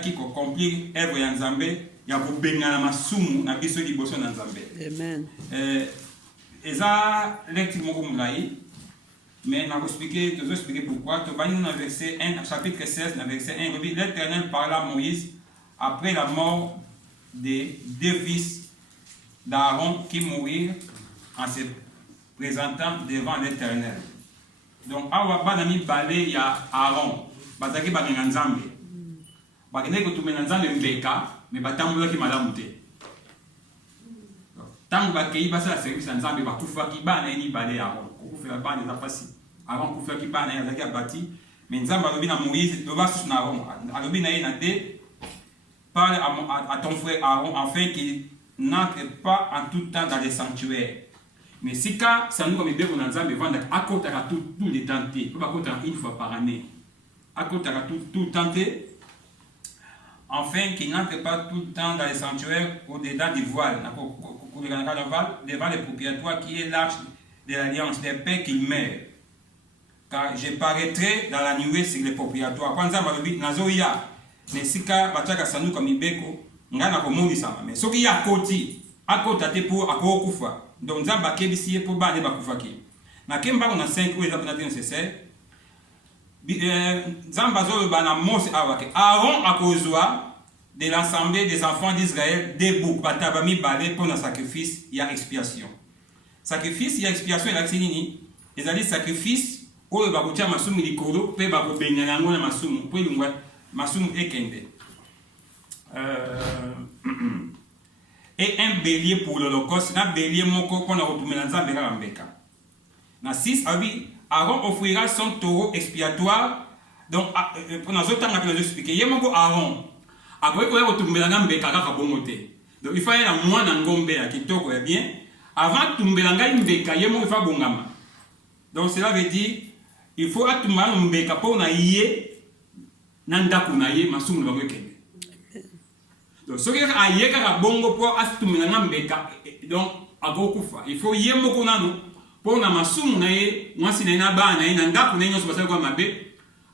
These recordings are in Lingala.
qui accomplit œuvre ya Nzambe ya kobengana masumu na biso liboso na Nzambe. Amen. Eza lecture moko mulai, mais na expliquer pourquoi. Tu vas dans verset 1, chapitre 16, dans verset 1, l'Éternel parla à Moïse après la mort des deux fils d'Aaron qui mourirent en se présentant devant l'Éternel. Donc, awa banami balé ya Aaron, bataki bangenga Nzambe. Bakende ko tumena Nzambe mbeka, mais batambula ki malamu te. Tangu bakei basa la service Nzambe bakufa ki bana ni balé Aaron. Kokufela bana za pasi. Aaron kufela ki bana ya zaki abati, mais Nzambe alobi na Moïse, loba sus na Aaron. Alobi na ye na de parle à ton frère Aaron afin qu'il n'entre pas en tout temps dans les sanctuaires. Mais si ça nous comme bien on Nzambe vendre à côté à tout les tenter, pas côté une fois par année. À côté à tout tenter afin qu'il n'entre pas tout le temps dans les sanctuaires au-dedans du voile, devant les propriétaires qui est l'arche de l'alliance des pères qu'il meurt. Car je paraîtrai dans la nuée sur les propriétaires. Quand Nzambe a dit nazoya mais si ka bataka sanu comme ibeko ngana ko mundi sama mais soki ya koti akota te pour akokufa donc Nzambe akebisi pour ba ne bakufa ki na kemba na 5 ou eza peut-être nécessaire Nzambe azolo bana Mose awake Aaron akozwa de l'assemblée des enfants d'Israël des boucs batabami balé pour un sacrifice ya expiation ya exinini ezali sacrifice oyo bakotia masumu likolo pe bakobengana yango na masumu po lingwa masumu ekende et un bélier pour l'holocauste na bélier moko pour na retumela Nzambe kaka mbeka na 6 abi Aaron offrira son taureau expiatoire donc pour na zotanga pe na expliquer ye moko Aaron akoki koya kotumela nga mbeka kaka bongo te donc il faut na mwana ngombe ya kitoko ya bien avant tumbela ngai mbeka ye moko fa bongama donc cela veut dire il faut atumala mbeka pour na ye nanda kuna ye masumu bango ekende donc soki aye kaka bongo po asitumela nga mbeka donc akokufa il faut ye moko nano po na masumu na ye mwasi na ye na bana na ye na ndako na ye nyonso basali kwa mabe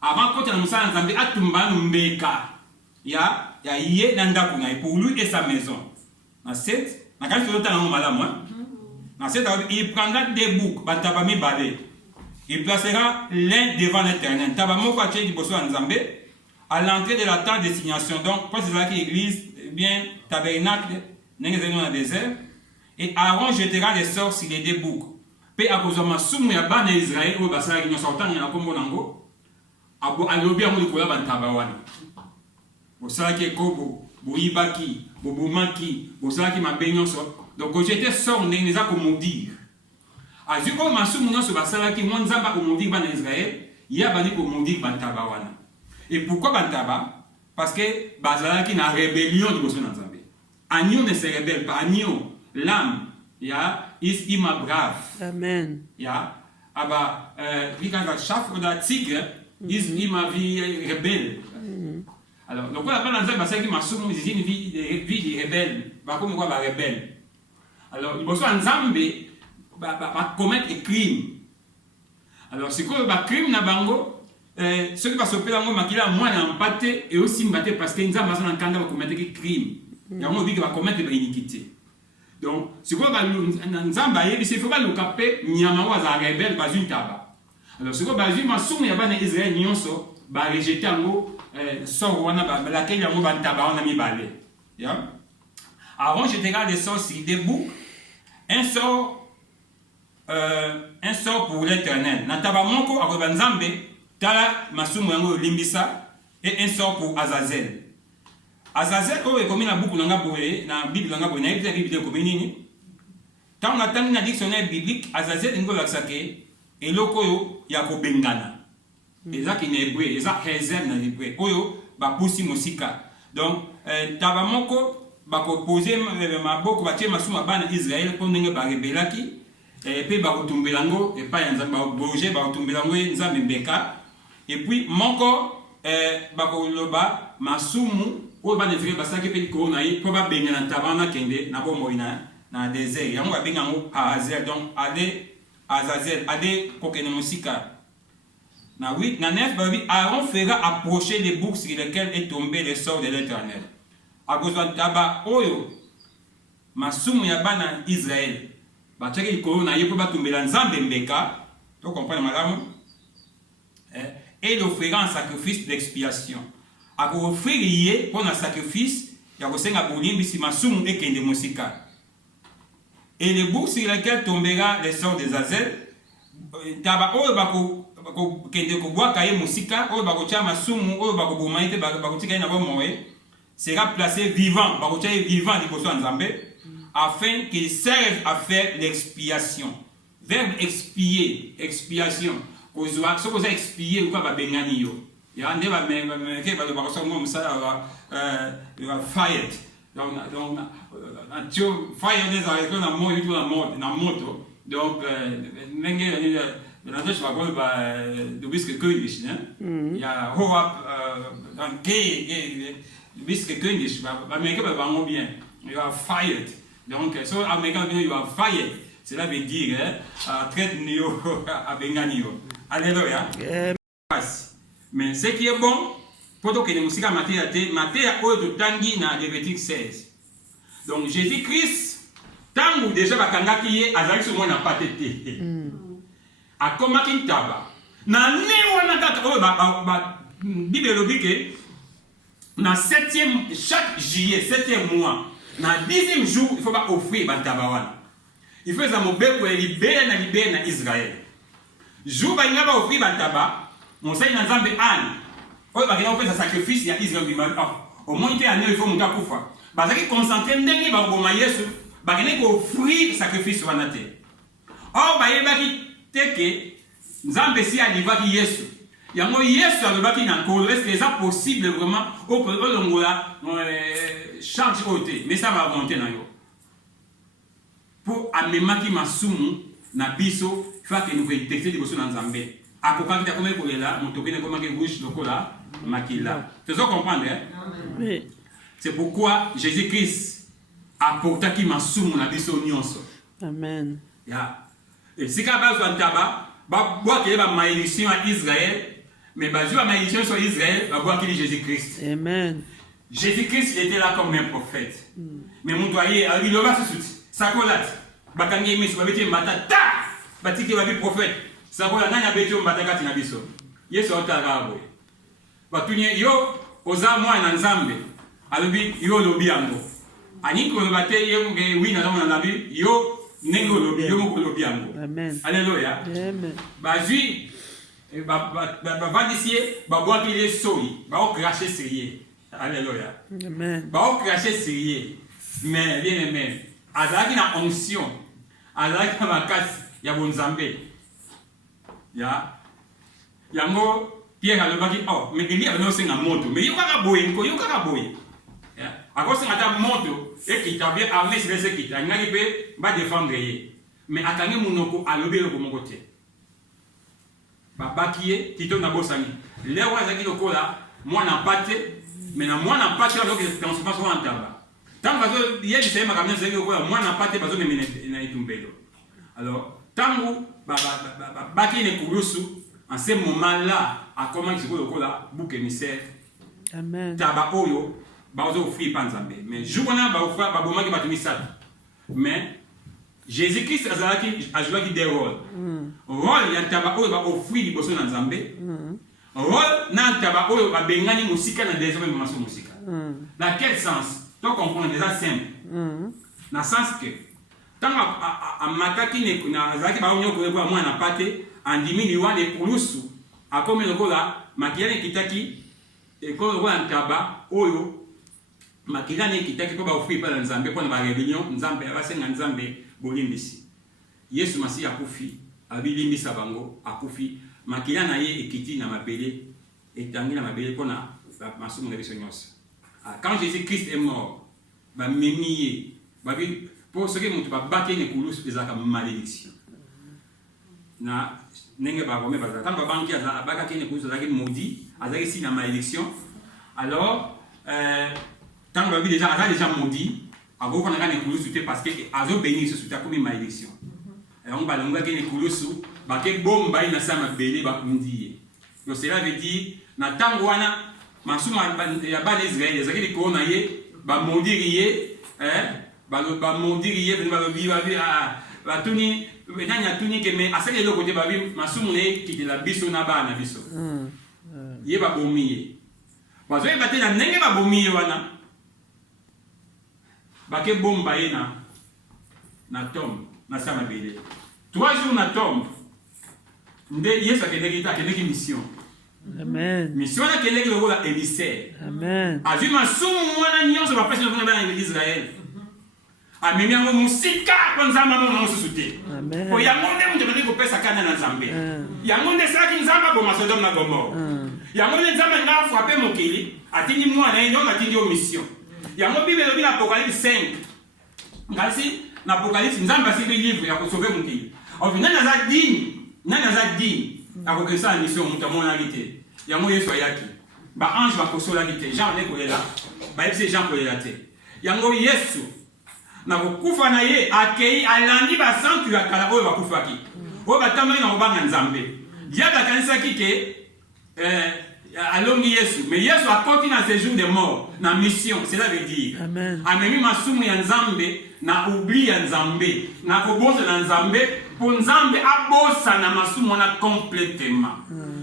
avant kota na mosala Nzambe atumba mbeka ya ye na ndako na ye pour lui et sa maison na 7 na kali tolota nango malamu na 7 il prendra des boucs bataba mibale il placera l'un devant l'Éternel taba moko atie liboso ya Nzambe à l'entrée de la tente de signation. Donc, quand c'est là que l'église, bien, tabernacle, n'est pas dans le désert. Et Aaron jettera les sorts sur les deux boucs. Puis, à cause de ma somme, il y a ban d'Israël, où il y a sortant, il y a comme bonango. À l'objet, on dit qu'on a un tabawani. Pour ça, qui est kobo, boibaki, bobomaki, pour ça, qui m'a baigné sort. Donc, quand j'étais sort, il y a comme dire. À ce moment, ma somme, on a qui m'ont dit qu'on dit ban d'Israël, il y a ban qu'on dit ban tabawani. Et pourquoi Bantaba? Parce que Bazala qui n'a rébellion du besoin d'Nzambe. Agneau ne se rebelle pas. Agneau, l'âme, is ima brave. Amen. Aber wie kann das Schaf oder Tigre is ima wie rebelle. Alors, donc on a pas Nzambe parce que Masum is une vie de rebelle. Bah comme quoi rebelle. Alors, il besoin Nzambe va commettre un crime. Alors, c'est quoi le crime na bango? Ceux qui vont s'opérer dans le monde, moi, n'empathé et aussi m'empathé parce que nous avons un candidat qui commettre des crimes. Il y a un qui va commettre des iniquités. Donc, ce qu'on va nous dire, c'est qu'il faut pas nous caper, ni à moi, à rebelle, pas une tabac. Alors, ce qu'on va dire, si on a des Israéliens, nyonso, va rejeter en gros, sort laquelle il y a un tabac, on a mis balai. Avant, je te des sorts sur des boucs, un sort pour l'Éternel. Dans tabac, mon corps, à Nzambe, Tala masumu yango limbisa et un sort pour Azazel. Azazel ko e komi na buku nanga boye na Bible nanga boye na Bible ko nini. Tant na tangi na dictionnaire biblique Azazel ngo laksake eloko yo ya ko bengana. Eza ki na hébreu, eza Hezel na hébreu. Oyo ba pusi musika. Donc taba moko ba ko poser maboko ba tie masumu bana Israël ko ndenge ba rebelaki et puis ba ko tumbelango et pas Nzambe ba boje ba ko tumbelango Nzambe mbeka. Et puis, mon corps, bakoloba, masumu, ou ba nevre basaki pe corona yi, pour ba benga na tabana kende, na bo moina, na désert. Yango ba benga ngo Azazel, donc allez Azazel, allez kokene musika. Na 8, na 9, Aaron fera approcher les boucs sur lesquels est tombé le sort de l'Éternel. À cause de taba oyo, masumu ya bana Israël. Bachaki ikolo na yepo batumbela nzambe mbeka. Tu comprends madame? Et il offrira un sacrifice d'expiation. À cause offrir pour un sacrifice, il y a aussi un bolimbi si masumu et kende musika. Et les boucs sur lesquels tombera le sort des Azel, taba oyo bako kende ko bois kaye musika oyo bako tia masumu oyo bako bomaite bako tika na bomoe sera placé vivant bako tia vivant liboso ya Nzambe afin qu'il serve à faire l'expiation. Verbe expier, expiation. Kozwa so koza expier ou ba bengani yo. Ya nde ba ke ba bako so mo msala fired. Donc fire des arrêts na moto. Donc nenge na Deutsch war wohl bei du bist gekündigt, ne? Ja, Hoab dann du bist gekündigt, bei mir war bien. You are fired. Donc so américain you are fired. Cela veut dire traite nio à benganio. Alléluia. Mais ce qui est bon pour que les musiques Matthieu au tangi na Lévitique 16. Donc Jésus-Christ tangu déjà bakangaki ye azali so mona patete. Akomaki ntaba. Na ne wana kaka oyo ba Bible lobike na 7e chaque juillet 7e mois na 10e jour il faut pas offrir ba ntaba wana. Il faut ça mobeko libérer na Israël. Jour ba ngaba offrir ba ntaba, monsai na Nzambe an. Oyo ba kena offrir sacrifice ya Israël bi au moins te année il faut monta kufa. Ba zaki concentrer ndenge ba boma Yesu, ba kena ko offrir sacrifice wana te. Or ba yebaki teke Nzambe si alivaki Yesu. Yango Yesu alibaki na nkolo. Est-ce que c'est possible vraiment au longola charge côté mais ça va monter na yo. Pour amemaki masumu na biso, il faut que nous détecter des choses dans Nzambe. Akokaki ta comme kolela, motokene comme que rouge lokola makila. Tu dois comprendre hein? Oui. C'est pourquoi Jésus-Christ apportaki masumu na biso nyonso. Amen. Ya. Et si ka bazo ntaba ba boa ke ba malédiction à Israël, mais ba joua malédiction sur Israël, ba boa ke Jésus-Christ. Amen. Jésus-Christ il était là comme un prophète. Mais mon doyer a dit le va se sakolat. Bakangi miso ba beti matata. Batiki ba bi prophète. Sakola nanya beti mbataka tina biso. Yesu otarabo. Batunye yo oza mwa na Nzambe. Alobi yo lobi yango. Ani ko bate yenge wi na na nabi yo nengo lobi yo moko lobi yango. Amen. Alléluia. Amen. Bazui ba vanisier ba boa ki les soi, ba o cracher sérieux. Alléluia. Amen. Ba o cracher sérieux. Mais bien aimé. Azaki na onction. Azaki na makasi ya bonzambe. Ya. Yango Pierre alobaki oh mais il y a aussi na moto. Mais yo kaka boye ko yo kaka boye. Ya. Akosi ngata moto et qui t'a bien armé c'est ce qui t'a ngaki pe ba défendre ye. Mais akangi munoko alobelo ko mokote. Babakiye tito na bosani. Leo azaki lokola mwana pate mais na mwana pate alors que transformation en taba. Tango bazo yeli sema makamia zaki lokola mwana pate bazo memene na itumbelo. Alors tango baki ne kurusu en ce moment-là a commencé lokola bouc émissaire. Amen. Taba oyo bazo offrir pa Nzambe. Mais journa ba offrir ba bomaki batumisatu. Mais Jésus-Christ a joué des rôles. Rôle ya taba oyo ba offrir liboso na Nzambe. Rôle na taba oyo ba bengani musika na désormais maso musika. Dans quel sens? Donc on comprend déjà simple. Dans le sens que tant à mataki ne na zaki ba onyo ko kwa mwana pate andimi ni wane pulusu akome lokola makiyane kitaki e ko lokola taba oyo makiyane kitaki ko ba offrir pa Nzambe pour na réunion Nzambe abasenga Nzambe bolimbisi. Yesu Masiya akufi abilimbisa bango akufi makila na ye ekiti na mabele etangi na mabele pona masumu na biso nyonso. Quand Jésus-Christ est mort ba memiye ba bi pour ce que mutu ba baki ne kulus ezaka malédiction. Na nenge ba gome ba quand ba banki aza baka kene kulus ezaka maudit azaki si na malédiction. Alors tant ba bi déjà maudit agoko na kana kulus te parce que azo béni ce soutien comme malédiction. Et on balonga kene kulusu ba ke bomba ina sama bele ba kundiye. Donc cela veut dire, na tango wana, masumu ya bana Israël, ezaki likolo na ye, ba mondiri ye, ba mondiri ye, ba tuni, nanya tuni ke me asali eloko te ba bi masumu ne kitela biso na bana biso. Ye ba bomi ye. Bazoye bate na ndenge ba bomi ye wana. Bake bomba ye na tombe, na sama bele. 3 jours na tombe. Nde Yesu akendeki mission. Amen. Mission na kendeki lokola émissaire. Amen. Azwi masumu mwana nyonso bapesi lokona bana Israël. Amemi yango musika kwa nzamba mo mosusu te. Amen. Po yango nde mutu bandi kopesa kanda na Nzambe. Yango nde salaki Nzamba boma Sodome na Gomorre. Yango nde Nzambe nga frappé mokili, atindi mwana ye nyonso atindi yo mission. Yango Bible elobi na Apocalypse 5. Ngasi na Apocalypse Nzambe asimbi livre ya kosauve mokili. Ofi nani aza digne akokesa mission mutu amonaki te. Yango Yesu ayaki. Ba ange bakosolaki te. Jean ne kolela. Ba yebisi Jean kolela te. Yango Yesu na kokufa na ye akei alandi basantu ya kala oyo bakufaki. Oyo batamaki na kobanga Nzambe. Diable akanisaki ke alongi Yesu, mais Yesu akoti na séjour de mort, na mission, cela veut dire. Amen. Amemi masumu ya Nzambe na oubli ya Nzambe, na kobosa na Nzambe, po Nzambe abosa na masumu na complètement.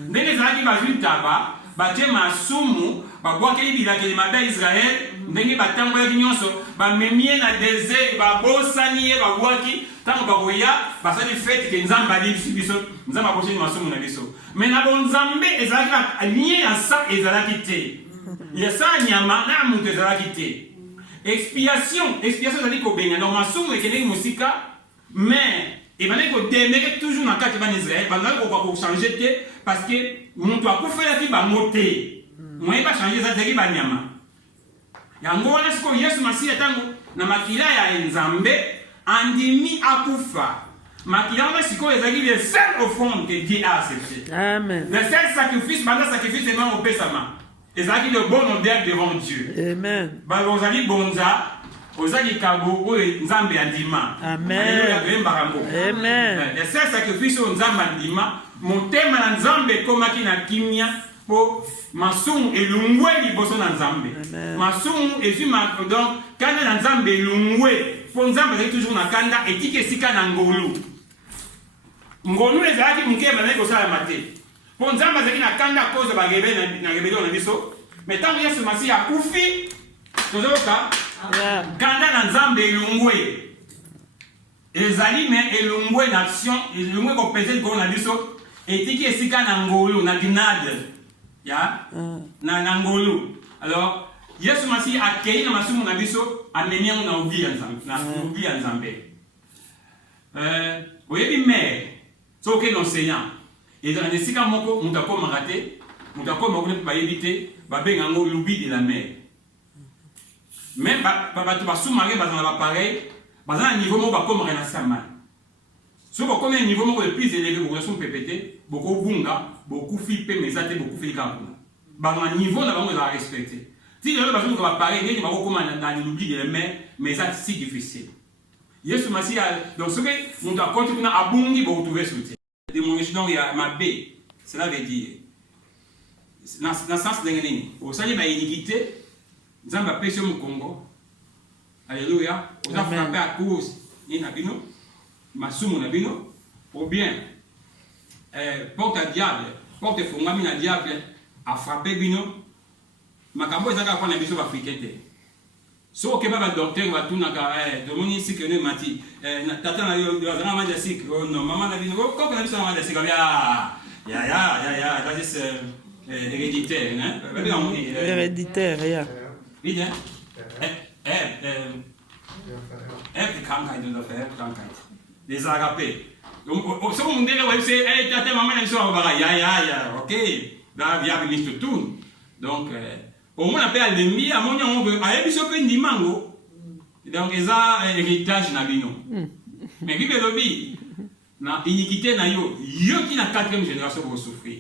Ndenge ezalaki bazwi taba, batie masumu, babwaki bilakeli mabe ya Israël, ndenge batambolaki nyonso, bamemie na désert, babosani ye, babwaki, tango bakoya, basali fete ke Nzambe alibisi biso, Nzambe akosheni masumu na biso. Mais na bon Nzambe ezalaki lien ya sa ezalaki te. Ya sa nyama na mutu ezalaki te. Expiation ezali kobenga na masumu ekendeki mosika, mais ebandaki kodemeke toujours na kati bana Israël, bandaki kochanger te parce que mutu akufelaki bango te. Moye ba changer ezalaki banyama. Yango wana siko Yesu Masiya tango na makila ya Nzambe andimi akufa. Makila wana siko ezalaki le seul offrande que Dieu a accepté. Amen. Le seul sacrifice, banda sacrifice est même au Pessama. Ezalaki le bon odeur devant Dieu. Amen. Ba ozali bonza, ozali kabo oyo Nzambe andima. Amen. Amen. Le seul sacrifice oyo Nzambe andima, motema na Nzambe komaki na kimia po masumu elungwe liboso na Nzambe. Masumu ezwi donc kanda na Nzambe elungwe, po Nzambe ezali toujours na kanda etiki esika na ngolu. Ngolu ezalaki muke bandaki kosalama te. Po Nzambe azalaki na kanda koza barebele na rebelio na biso. Mais tango Yesu Masiya akufi, tozoyoka kanda na Nzambe elungwe. Ezali me elungwe na action, elungwe kopese likolo na biso, etiki esika na ngolu, na gnade. Ya? Na ngolu. Alors, Yesu Masiya akei na masumu na biso, ameni yango na oubli ya Nzambe. Oyebi mère, soki enseignant, ezala esika moko mutu akomaka te, mutu akomaka te bayebi te, babenga yango l'oubli de la mère. Même bato basumaka bazala bapareil, bazala niveau moko bakomaka na samani. Soki bakomi na niveau moko le plus élevé, bokoya sumu pepe te, bokobunga, bokufi pe meza te, bokufi likanguna. Bazala niveau na bango ezala respecté. Si lelo bazumuka bapareil, ndenge bakokoma na l'oubli de la mère, mais ça si difficile. Yesu Masiya, donc ce que nous avons continué à abonner pour retrouver ce soutien. De mon échelon, il y a ma B, cela veut dire, dans le sens de l'ennemi, au sein de l'iniquité, nous avons péché au Congo. Alléluia. Nous avons frappé à cause de Nabino, Masumu Nabino, ou bien, porte à diable, porte fongami na diable, a frappé Bino, Makambo ezaka kwa na biso ba africain. So ke baba docteur va tuna ka domoni sikene mati tata na yo azana manja sik no mama na bino ko na biso manja sik ya that is héréditaire hein héréditaire ya oui hein krankheit und krankheit les agapés donc so on dit ouais c'est tata mama na biso ba ya OK da via nicht zu tun donc au moins appelle l'ennemi à mon on veut à ebiso pe ndimango donc eza héritage na bino mais bible lobi na iniquité na yo qui na 4e génération pour souffrir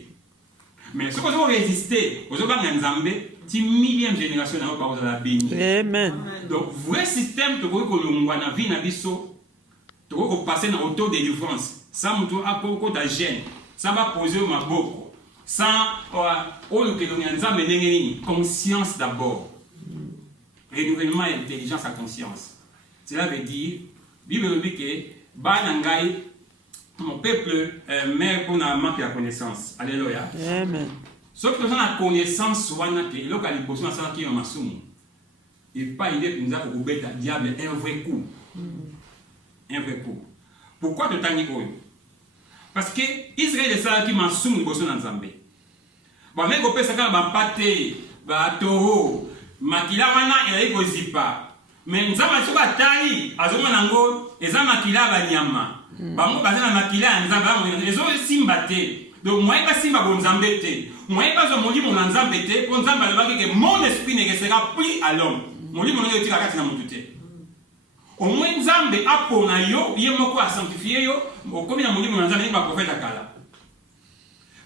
mais ce qu'on va résister aux obanga Nzambe ti 1000e génération na yo ba la béni amen donc vrai système to ko longwa na vie na biso to ko passer na auto délivrance ça muto akoko ta gêne ça va poser maboko sans conscience d'abord. Renouvellement et intelligence à conscience. Cela veut dire, Bible dit que mon peuple meurt pour manquer la connaissance. Alléluia. Amen. Sauf que la connaissance, il n'est pas idée pour nous avoir diable un vrai coup. Un vrai coup. Pourquoi tu t'en dis? Parce que Israël est ça qui m'a soumis au Nzambé. Bon, même quand on peut pâté, taureau, makila wana il a zipa. Mais Nzamba soba tali, azoma nango, eza makila banyama. Bango bazana makila Nzamba, ezo simbate. Donc moi pas simba bon Nzambé te. Moi pas zo moli mon Nzambé te, pour Nzamba le baki que mon esprit ne sera plus à l'homme. Moli mon oti la kati na mutute. Au moins Nzambe apona yo, yemoko a sanctifier yo, okomi na moli mon Nzambe ba prophète akala.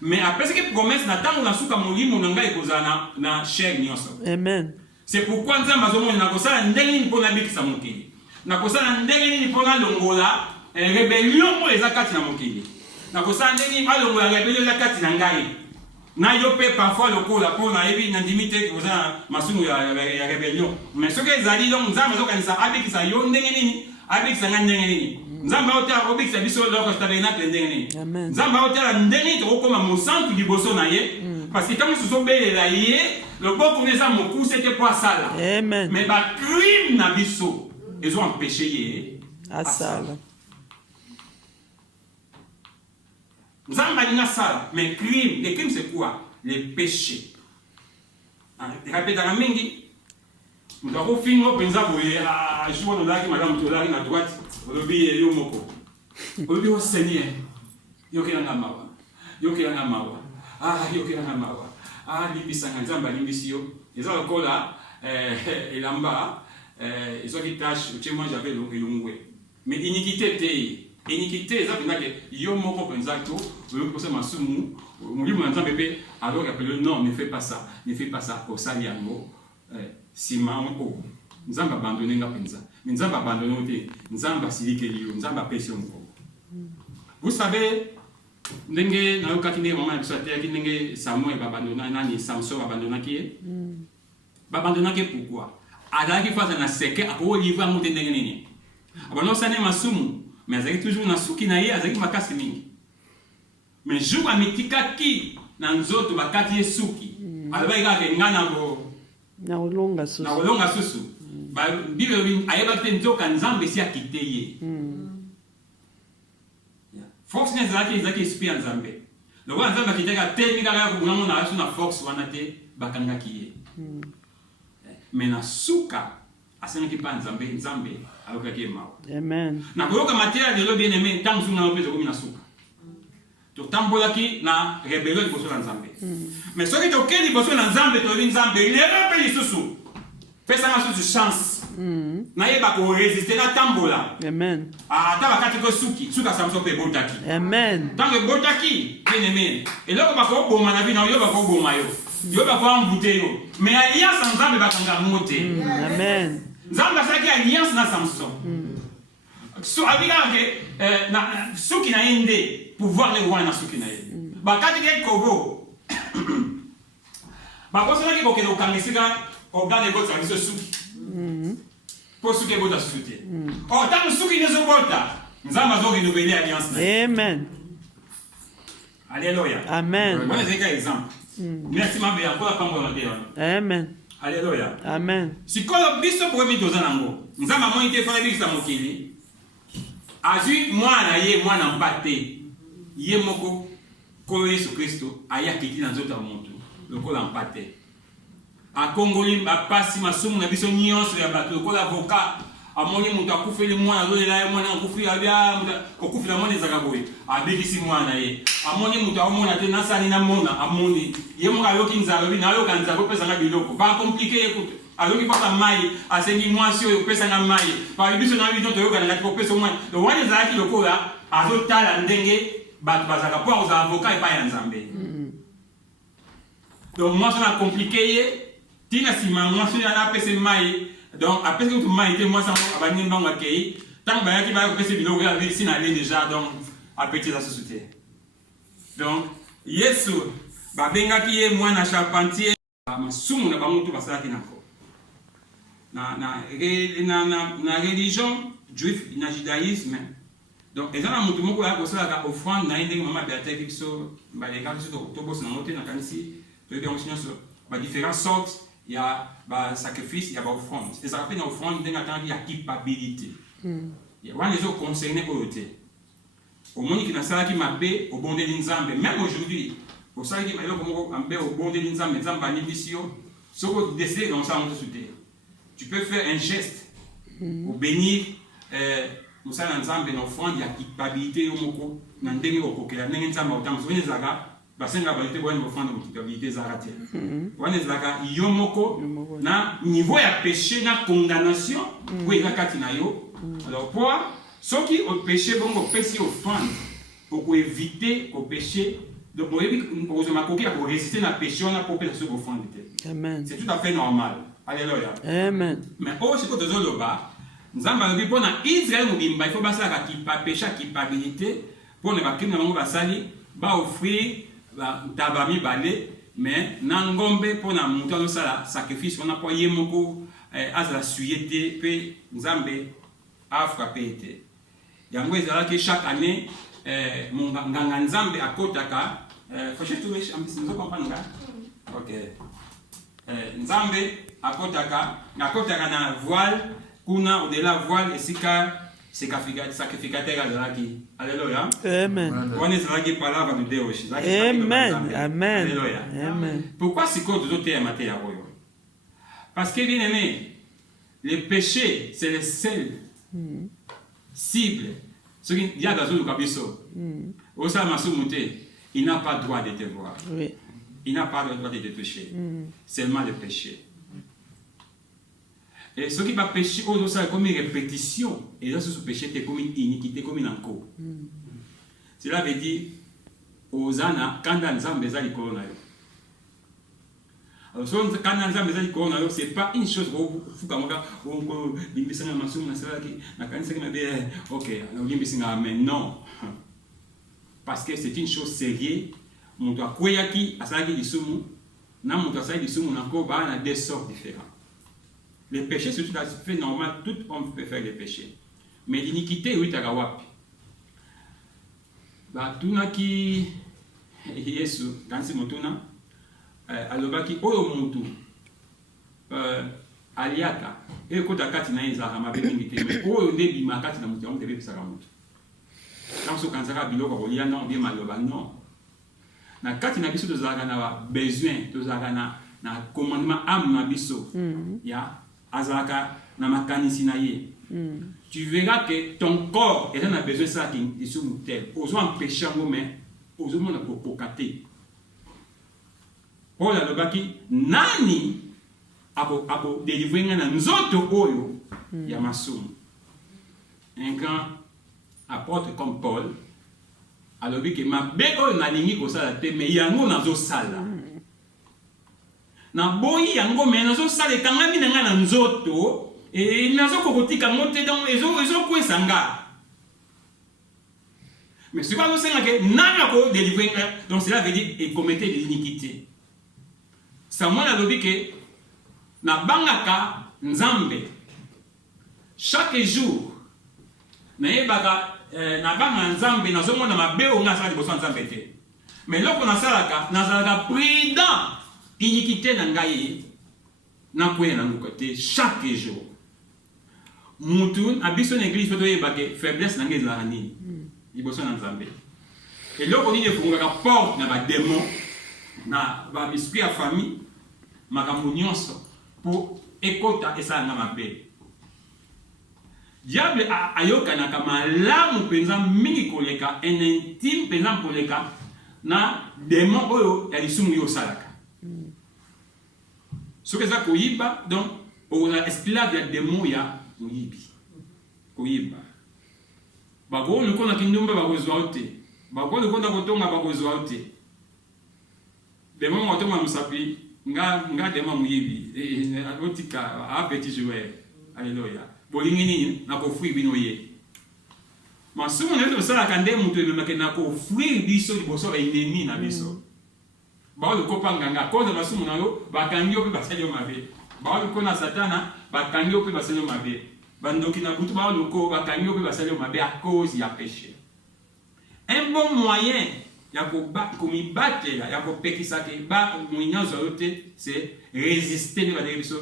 Mais après ce que promesse n'attend on a souka moli mon nanga ekozana na chair nyonso. Amen. C'est pourquoi Nzambe azomona na kosala ndenge ni pona bikisa mokili. Na kosala ndenge ni pona longola rébellion pour les akati na mokili. Na kosala ndenge ni alongola rébellion la kati na ngai. Na yo pe parfois lokola pona ebi na limite ko za masumu ya rébellion. Mais ce que ezali donc Nzambe azokanisa abikisa yo ndenge nini? Abikisa ndenge nini? Nzambe ota obikisa biso loko tabernacle ndenge nini? Nzambe ota ndenge to koma mosantu liboso na ye. Parce que quand nous sommes là, le bon pour les hommes, c'était pas ça là. Amen. Mais bah crime na biso, ils ont empêché à ça. Nous avons dit ça, mais crime, les crimes c'est quoi? Les péchés. Répète à la mingi. Nous avons fini au pensa pour les jouer dans la madame Tolari à droite, au lobby et au moko. Au lobby au Seigneur. Yokelanga mawa. Yokelanga mawa. Yokelanga mawa. Libisanga Nzamba limbisio. Ils ont encore là, elamba, ils ont dit tâche, chez moi j'avais l'ongwe. Mais iniquité t'es. Iniquité, ça veut dire que yo moko pensato, le procès masumu, mon livre Nzamba bébé, alors appelé non, ne fais pas ça, ne fais pas ça, au saliango, sima moko. Nzamba abandonné nga pensa. Mais Nzamba abandonné, Nzamba silike liyo, Nzamba pêche moko. Vous savez, ndenge na yokaki ndenge mama biso ateyaki ndenge Samuel babandona nani Samson babandonaki babandonaki pourquoi azalaki face na seke akolivra ngo ndenge nini abanosane masumu mais azalaki toujours na suki na ye azalaki makasi mingi mais jour amitikaki na nzoto bakati ye suki alobaki kaka ngana go na olonga susu Bible ayebaki te nzoka Nzambe si akite ye. Force n'est pas qu'ils esprit en Zambé. Le roi Nzamba qui était à tel niveau où on a reçu la force ou on a été bakanga qui est. Mais na suka à ce qui pas en Zambé alors qu'il est mort. Amen. Na koyoka matière de l'eau bien aimé tant que on a besoin comme na suka. To tambola ki na rebellion pour en Zambé. Mais ce qui est auquel il besoin en Zambé to vin Zambé il est rappelé sous. Fais ça ma chance. Na yeba ko résister na tambola. Amen. Ata bakati ko suka Samson pe botaki. Amen. Tant que botaki, bien aimé. Et là on va ko boma na vie na yo ba ko boma yo. Yo ba ko embouter yo. Mais alliance ensemble bakanga monter. Amen. Nzamba saki alliance na Samson. So abiga ke na suki na ende pouvoir le roi na suki na ye. Bakati ke kobo. Ba ko sona ke ko ke okangisika ogane go tsa suki. Pour ce qui est beau dans la société. Or, tant que ce qui est beau, nous avons renouvelé l'alliance. Amen. Alléluia. Amen. Moi, j'ai un exemple. Merci, ma belle. Encore la parole de Amen. Alléluia. Amen. Si quand le biso pour mettre aux anango, nous avons été faire les biso à mokili. Azu, moi, na mpate. Ye moko, ko Yesu Christo, aya kiti na nzota montu. Le ko la mpate. A Congoli a passé ma somme na biso nyonso ya bato ko l'avocat amoni mutu akufeli mwana lolela ye mwana akufeli abia akufeli mwana ezaka boye abikisi mwana ye amoni mutu amona te nasani na mona amoni ye mo aloki nzalo bi na aloka nzalo pesa na biloko ba compliqué écoute aloki paka mai asengi mwasi oyo pesa na mai ba biso na biso to yoka na ko pesa mwana to wani ezalaki lokola azotala ndenge bato bazaka po aux avocats et pas ya Nzambe. Donc moi ça m'a compliqué. Tina si ma moi sur la pese mai donc après que tout mai était moi ça va venir dans l'accueil tant que qui va pese bilo la vie si na aller déjà donc à petit la société donc Yesu babengaki ye mwana charpentier masumu na bango to basalaki nako na religion juif na judaïsme. Donc ezana mutu moko ya kosalaka offrande na ndenge mama Beatrice biso balenga biso to boss na moté na kanisi to bien aussi sur ba différentes sortes ya ba sacrifice ya ba offrande. Et ça rappelle na offrande ndenge atandi ya culpabilité. Ya wana les autres concernés pour eux. Au monde qui na sala ki mabe au bon de Nzambe même aujourd'hui pour ça qui mabe comme mabe au bon de Nzambe Nzamba ni bisio soko décès dans ça on te souter. Tu peux faire un geste pour bénir musala Nzambe na offrande ya culpabilité yo moko na ndenge okokela ndenge Nzamba otamso wene zaka basenga balite bwana offrande de culpabilité zarate wana zaka yo moko na niveau ya péché na condamnation pour ezakati na yo. Alors pour ceux qui ont péché bon au péché offrande pour éviter au péché donc pour résister à péché on a pour péché offrande. Amen. C'est tout à fait normal. Alléluia. Amen. Mais oh c'est que de zoloba Nzamba lobi pona Israël mobimba il faut basa ka péché culpabilité pour ne pas que na bango basali ba offrir ba tabami balé mais na ngombe pona mutu azo sala sacrifice on a pas yemoko azala suyete pe Nzambe a frappé été yango ezalaki chaque année nganga Nzambe akotaka faut juste trouver nous comprendre nga OK Nzambe akotaka na voile kuna au-delà voile esika sacrificateur azalaki. Alléluia. Amen. On ezalaki palabra de Dieu. Amen. Amen. Alléluia. Amen. Pourquoi c'est quoi d'autres thèmes matin ya royo? Parce que bien aimé, les péchés c'est le seul cible. Ce qui y a dans le kabiso. Au sein masumuté, il n'a pas droit de te voir. Oui. Il n'a pas le droit de te toucher. Seulement le péché. Et ce qui va pécher, c'est comme une répétition. Et là, ce péché, c'est comme une iniquité, comme une encore. Cela veut dire, aux ana, quand dans Nzambe za likolo na yo. Alors, quand dans Nzambe za likolo na yo, c'est pas une chose où faut que moi, on bimbisa na masumu na sala ki, na kanisa ki mabe, ok, on bimbisa na amen. Non. Parce que c'est une chose sérieuse. Mon doit kweyaki asalaki lisumu, na mon doit asalaki lisumu na ko ba na deux sortes différentes. Les péchés, c'est tout à fait normal, tout homme peut faire des péchés. Mais l'iniquité, oui, t'as wapi. Bah, tout n'a qui Yesu, quand c'est mon tourna, alobaki oyo muntu, aliaka, et quand t'as kati na izara, ma bébé n'était, mais oyo nebi ma kati na mutu, on te bébé sa ramutu. Quand ce kanzara biloko kolia non, bien maloba non. Na kati na biso tozalaka na besoin, tozalaka na commandement âme na biso, ya. Azaka na makanisi na ye. Tu verras que ton corps est a besoin de ça qui est tel. Ozo en péché en mais ozo mon apokate. Paul alobaki nani abo délivrer na nzoto oyo ya masumu. Un grand apôtre comme Paul alobi que ma beko na lingi ko sala te mais yango nazo sala. Na boyi yango me nazo sala kangami na nga na nzoto et nazo kokotika ngote donc ezo kwesanga mais c'est pas nous senga que nana ko délivrer donc cela veut dire et commettre de l'iniquité. Samuel a dit que na bangaka Nzambe chaque jour na yebaka na banga Nzambe nazo mona mabeo nga sala liboso Nzambe te mais loko na salaka nazalaka prudent iniquité na ngai na kwena na côté chaque jour mutu abiso na église to yebake faiblesse na ngai za nini liboso na Nzambe et loko ni efungaka porte na ba démon na ba esprit ya famille makambo nyonso pour ekota esa na mabe diable ayokana kama lamu penza mingi koleka en intime penza koleka na démon oyo ya lisumu yo salaka. Ce que ça koyiba donc on a esclave ya démon ya koyibi koyiba bago le kona kindumba bakozwa ote bago le kona kotonga bakozwa ote démon otonga musapi nga démon muyibi otika a petit joueur. Alléluia bolingi nini na kofui bino ye masumu na zo sala kande mutu ememake na kofui biso liboso ba ennemi na biso baoluko panganga cause masumu na yo bakangi yo pe basali yo mabe baoluko na satana bakangi yo pe basali yo mabe bandoki na butu baoluko bakangi yo pe basali yo mabe à cause ya péché. Un bon moyen ya ko mi batela ya ko pekisa ke ba moyen zorote c'est résister devant les biso,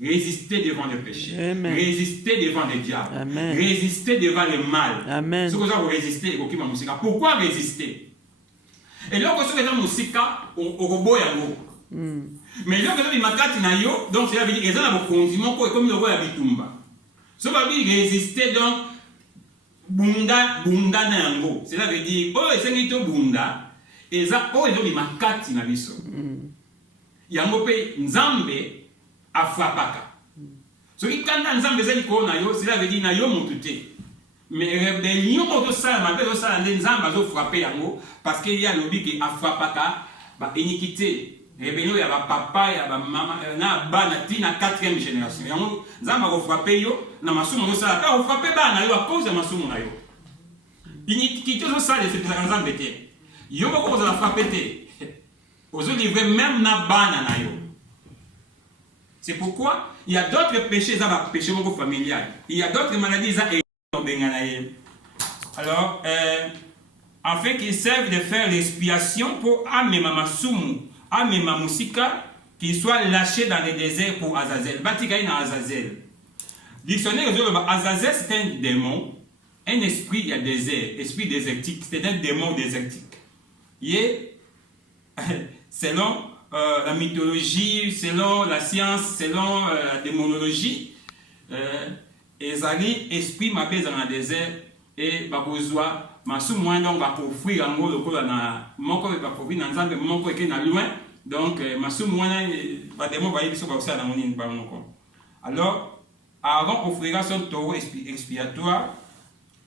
résister devant le péché, Amen. résister devant le diable, Amen. résister devant le mal. Amen. Ce que vous résister au kima musika. Pourquoi résister? Et là, quand vous avez musika au robot yango. Mais là, quand vous avez makati na yo, donc c'est la vie. Et ça, la condiment comme le roi habitumba. Ce va dire résister donc bunda na yango. C'est là veut dire oh et c'est nito bunda. Et ça oh ils ont makati na biso. Yango pe nzambe afrapaka. Ce qui quand nzambe zali ko na yo, c'est là veut dire na yo mutute. Mais rébellion auto ça ma belle ça nzambe azo frapper yango parce qu'il y a lobby qui afrapaka ba iniquité. Rébellion ya ba papa ya ba mama na ba na tina 4e génération. Yango nzambe azo frapper yo na masumu ça ka frapper ba na yo à cause de masumu na yo. Iniquité zo ça les c'est nzambe te. Yo ko za frapper te. Ozo livrer même na bana na yo. C'est pourquoi il y a d'autres péchés, ça va péché familial. Il y a d'autres maladies, ça est. Alors, afin qu'ils servent de faire l'expiation pour Amemamasumu, Amemamusika, qu'ils soient lâchés dans les déserts pour Azazel. Batikaï na Azazel. Dictionnaire, Azazel, c'est un démon, un esprit, il y a désert, esprit désertique, c'est un démon désertique. Il est, selon la mythologie, selon la science, selon la démonologie, ezali esprit mabé dans le désert et bakozwa masu moins donc va offrir en gros le col na moko va offrir dans nzambe moko eke na loin donc masu moins ba démon va yibiso ba aussi na monine ba moko. Alors Aaron offrira son taureau expiatoire.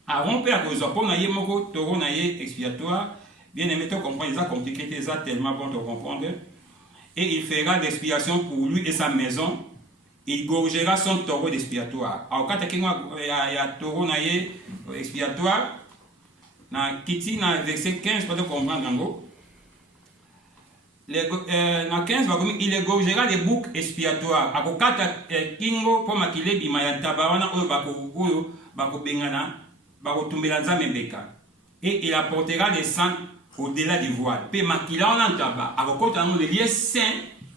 Aaron peut akozwa pour na ye moko taureau na ye expiatoire. Bien aimé to comprendre ça compliqué ça tellement bon de comprendre. Et il fera l'expiation pour lui et sa maison. Il gorgera son taureau d'expiatoire. Alors, quand il y a un taureau expiatoire, dans verset 15, pour comprendre, dans 15, il égorgera les boucs expiatoires. Alors, quand il et il apportera les sang au-delà du voile. Puis, il a les liens saints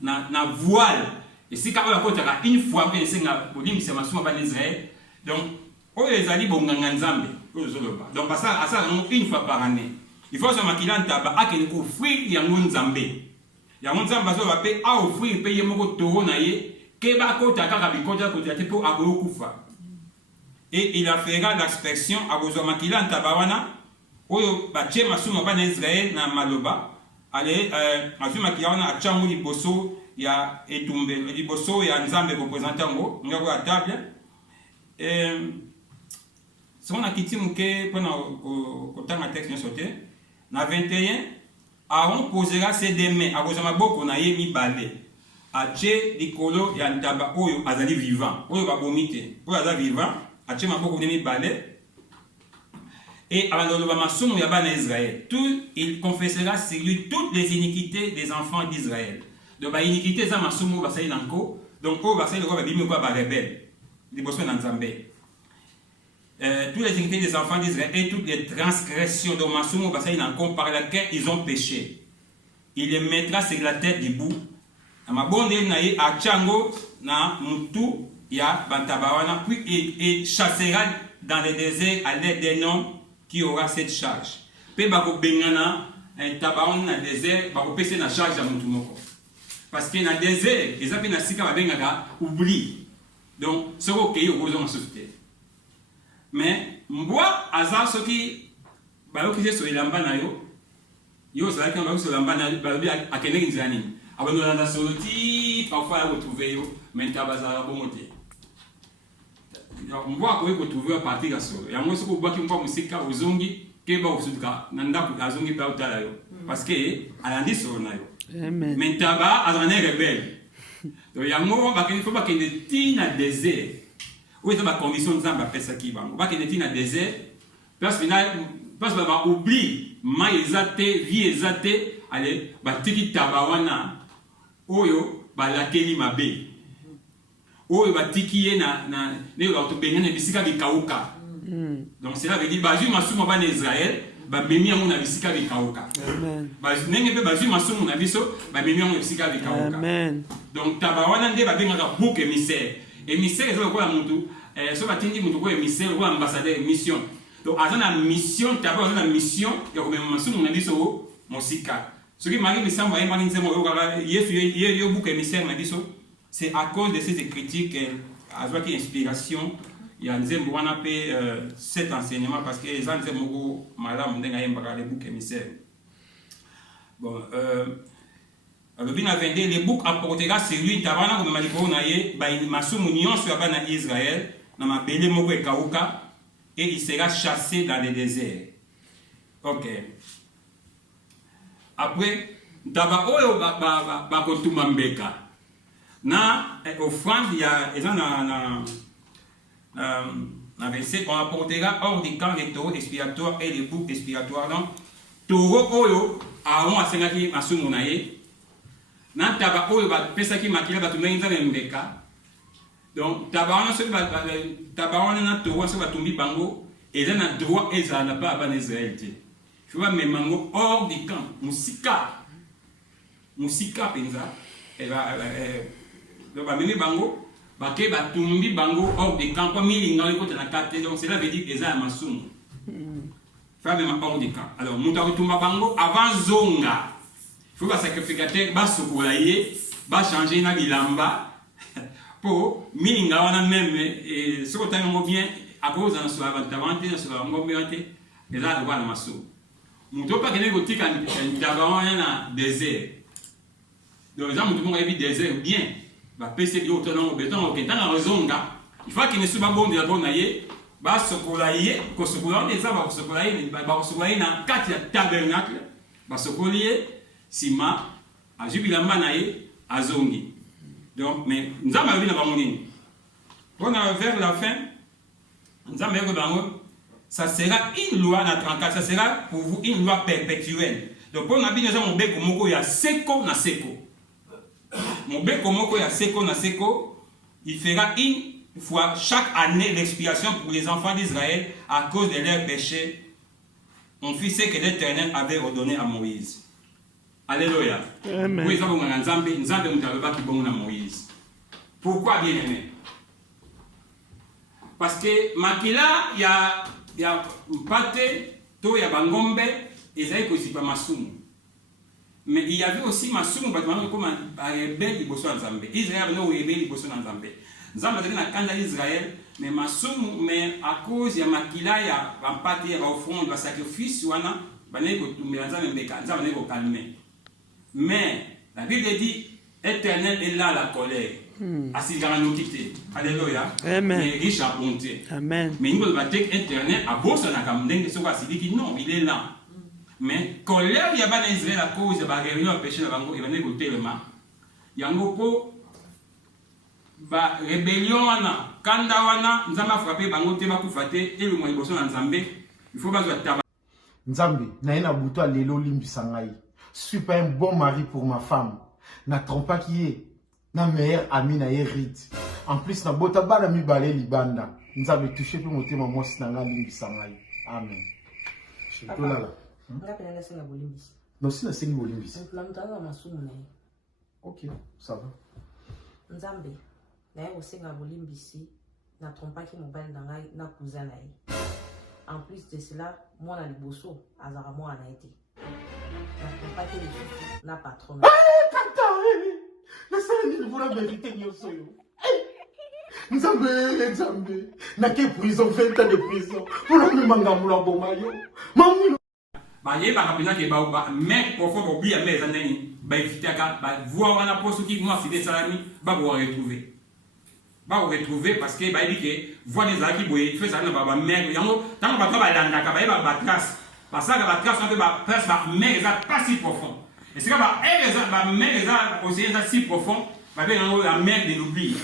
dans voile. Et si quand on a une fois que c'est Israël, donc on les a dit bon nganzambe, donc ça une fois par année. Il faut se maquiller en tabac à qu'il offrir yangon zambé. Yangon zamba va payer à offrir payer moko toro naie, keba kota karabikota kota pour abou kufa. Et il a fait l'expression à vos maquiller en tabawana, oyo bache masuma ban Israël na maloba, allez à ce maquiller à changu liboso. Il y a etumbe liboso ya nzambe représentant ngo ngako ya table son akiti muke pendant au temps texte bien sauté na 21 Aaron posera ses deux mains à kozama boko na ye mi balé ache likolo ya ntaba oyo azali vivant oyo ba bomite oyo azali vivant ache maboko na mi balé et avant de masumu ya bana Israël tout il confessera sur lui toutes les iniquités des enfants d'Israël. Donc, la iniquité, ça m'a soumis au bassin d'Anko. Donc, au bassin de quoi, va rebelle. Les bosses d'Anzambé. Toutes les iniquités des enfants d'Israël et toutes les transgressions de Massoum au bassin d'Anko par lesquelles ils ont péché. Il les mettra sur la tête du bout. Ma bonne naïe à Tchango, na Moutou, ya Bantabawana, puis il chassera dans le désert à l'aide d'un homme qui aura cette charge. Puis, Bako Bengana, un tabawan dans le désert, Bako Pessé na charge à Moutoumoko. Parce que dans le désert, les appels na oubli. Donc, ce qui est au besoin de sauveter. Mais, moi, hasard, ce qui est sur les lambana, yo, c'est là qu'on va sur les lambana, à quel est le avant de la sortie, parfois, on retrouve, mais tu as besoin de bon côté. Moi, on peut trouver à partir de ça. Et moi, ce que je vois, c'est que musique aux zongi, qui va au sud, nanda à zongi pas au talayo. Parce que, à l'indice, on a yo. Mais tabac a un rebelle. Donc, il y a un moment où il faut qu'il y ait un désert. Où est la condition de Zamba Pesaki? Il y a un désert. Parce qu'on va oublier, mais ils ont vie, ils ont allez batiki tabawana oyo balakeli mabe oyo batiki ye na ne bato bengana bisika bikauka. Donc cela veut dire bazui masumu bana Israël ba memi yango na bisika bikauka. Amen. Nenge pe bazui masumu na biso ba memi yango bisika bikauka. Amen. Donc tabawana nde ba bengaka bouc émissaire. Émissaire c'est quoi mutu so batindi mutu ko émissaire ko ambassadeur mission. Donc azana mission tabawana na mission ya ko memi masumu na biso mosika. Ce qui m'arrive ici moi mani nzemo yo kala yesu bouc émissaire na biso. C'est à cause de ces critiques à joie qui inspiration. Il y a nzembo wana pe cet enseignement parce que les nzembo madame ndenga yembaka les boucs émissaires. Bon le bina vende les boucs apportera celui tabana comme maliko na ye ba masumu nyonso ya bana Israël na mabele moko ekauka et il sera chassé dans le désert. OK. Après taba oyo ba kotuma mbeka na offrande ya eza na verset on apportera hors du camp les taureaux expiatoires et les boucs expiatoires. Donc taureau oyo Aaron asengaki masumu na ye na taba oyo bapesaki makila bato ndenge nzambe mbeka. Donc taba wana soki taba wana na taureau soki batumbi bango eza na droit ezala na pa bana Israël te. Il faut bamema yango hors du camp musika penza bamemi bango bake batumbi bango hors de camp comme milinga ekota na kate. Donc cela veut dire eza ya masumu fa même hors de camp. Alors mutu akotumba bango avant zonga il faut ba sacrificateur basokola ye ba changer na bilamba po milinga wana même soko tango bien à cause na soa bantavante na soa ngombe ante eza na wana masumu mutu pa kene kotika ntaba na désert. Donc les gens mutu monga ebi désert bien ba pese bi otono beton ok tanga rozonga il faut qu'il ne soit pas bon de la bonne aye ba sokola ye ko sokola des ba sokola ye ba sokola ye na kati ya tabernacle ba sokola ye sima a jubilamba na ye azongi. Donc mais nzamba bi na bango nini on a vers la fin nzamba ko bango ça sera une loi na 34 ça sera pour vous une loi perpétuelle. Donc pour na bi nza mo beko moko ya seko na seko. Mobeko moko ya seko na seko, il fera une fois chaque année l'expiation pour les enfants d'Israël à cause de leurs péchés. On fit ce que l'Éternel avait ordonné à Moïse. Alléluia. Amen. Moïse. Pourquoi bien aimé? Parce que makila ya mpate to ya bangombe ezali kozipa masumu. Mais il y avait aussi masumu batman comme rebelle liboso ya Nzambe. Israël no rebelle liboso na Nzambe. Nzambe azali na kanda Israël mais masumu mais à cause ya makila ya bampate ya offrande ba sacrifice wana banai ko tumela Nzambe mbeka Nzambe banai ko calmer. Mais la Bible dit Éternel est là la colère. Asigara no kité. Alléluia. Amen. Mais riche à bonté. Amen. Mais il va dire Éternel a bossa na kamdenge so va dit non, il est là. Mais colère il y a pas d'Israël à cause de la réunion péché na bango et va nego telema. Yango po ba rébellion wana kanda wana nzamba frappé bango te ba kufate et le mo liboso na Nzambe. Il faut pas taba. Nzambe na ina buto lelo limbisa ngai. Je suis pas un bon mari pour ma femme. Na trompa qui est na meilleur ami na Rit. En plus na bota bana mi balé libanda. Nzambe toucher pe motema mwasi na ngai limbisa ngai. Amen. Je to là. Ngapenda singa bolimbisi. Non si na singi bolimbisi. Mflamtana masumu na ye. OK, ça va. Nzambe na ye osenga bolimbisi na trompaki mobile na ngai na cousin na ye. En plus de cela, moi na liboso azara moi na été. Na trompaki le na patron. Laissez-le vous la vérité nyoso yo. Nzambe, na ke prison 20 ans de prison. Pour le manga mula bomayo. Mamu Ba ye ba kapina ke ba mec pour faut oublier mais zanani ba ifitaka ba voir wana poste qui moi fidèle salami ba bo retrouver. Ba retrouver parce que ba dit que voir des aki boye fait ça na ba mec yango tant ba ba landa ka ba trace. Parce que ba trace on peut ba trace ba mais ça pas si profond. Et c'est que ba mais ça aussi ça si profond ba bien la mer de l'oubli.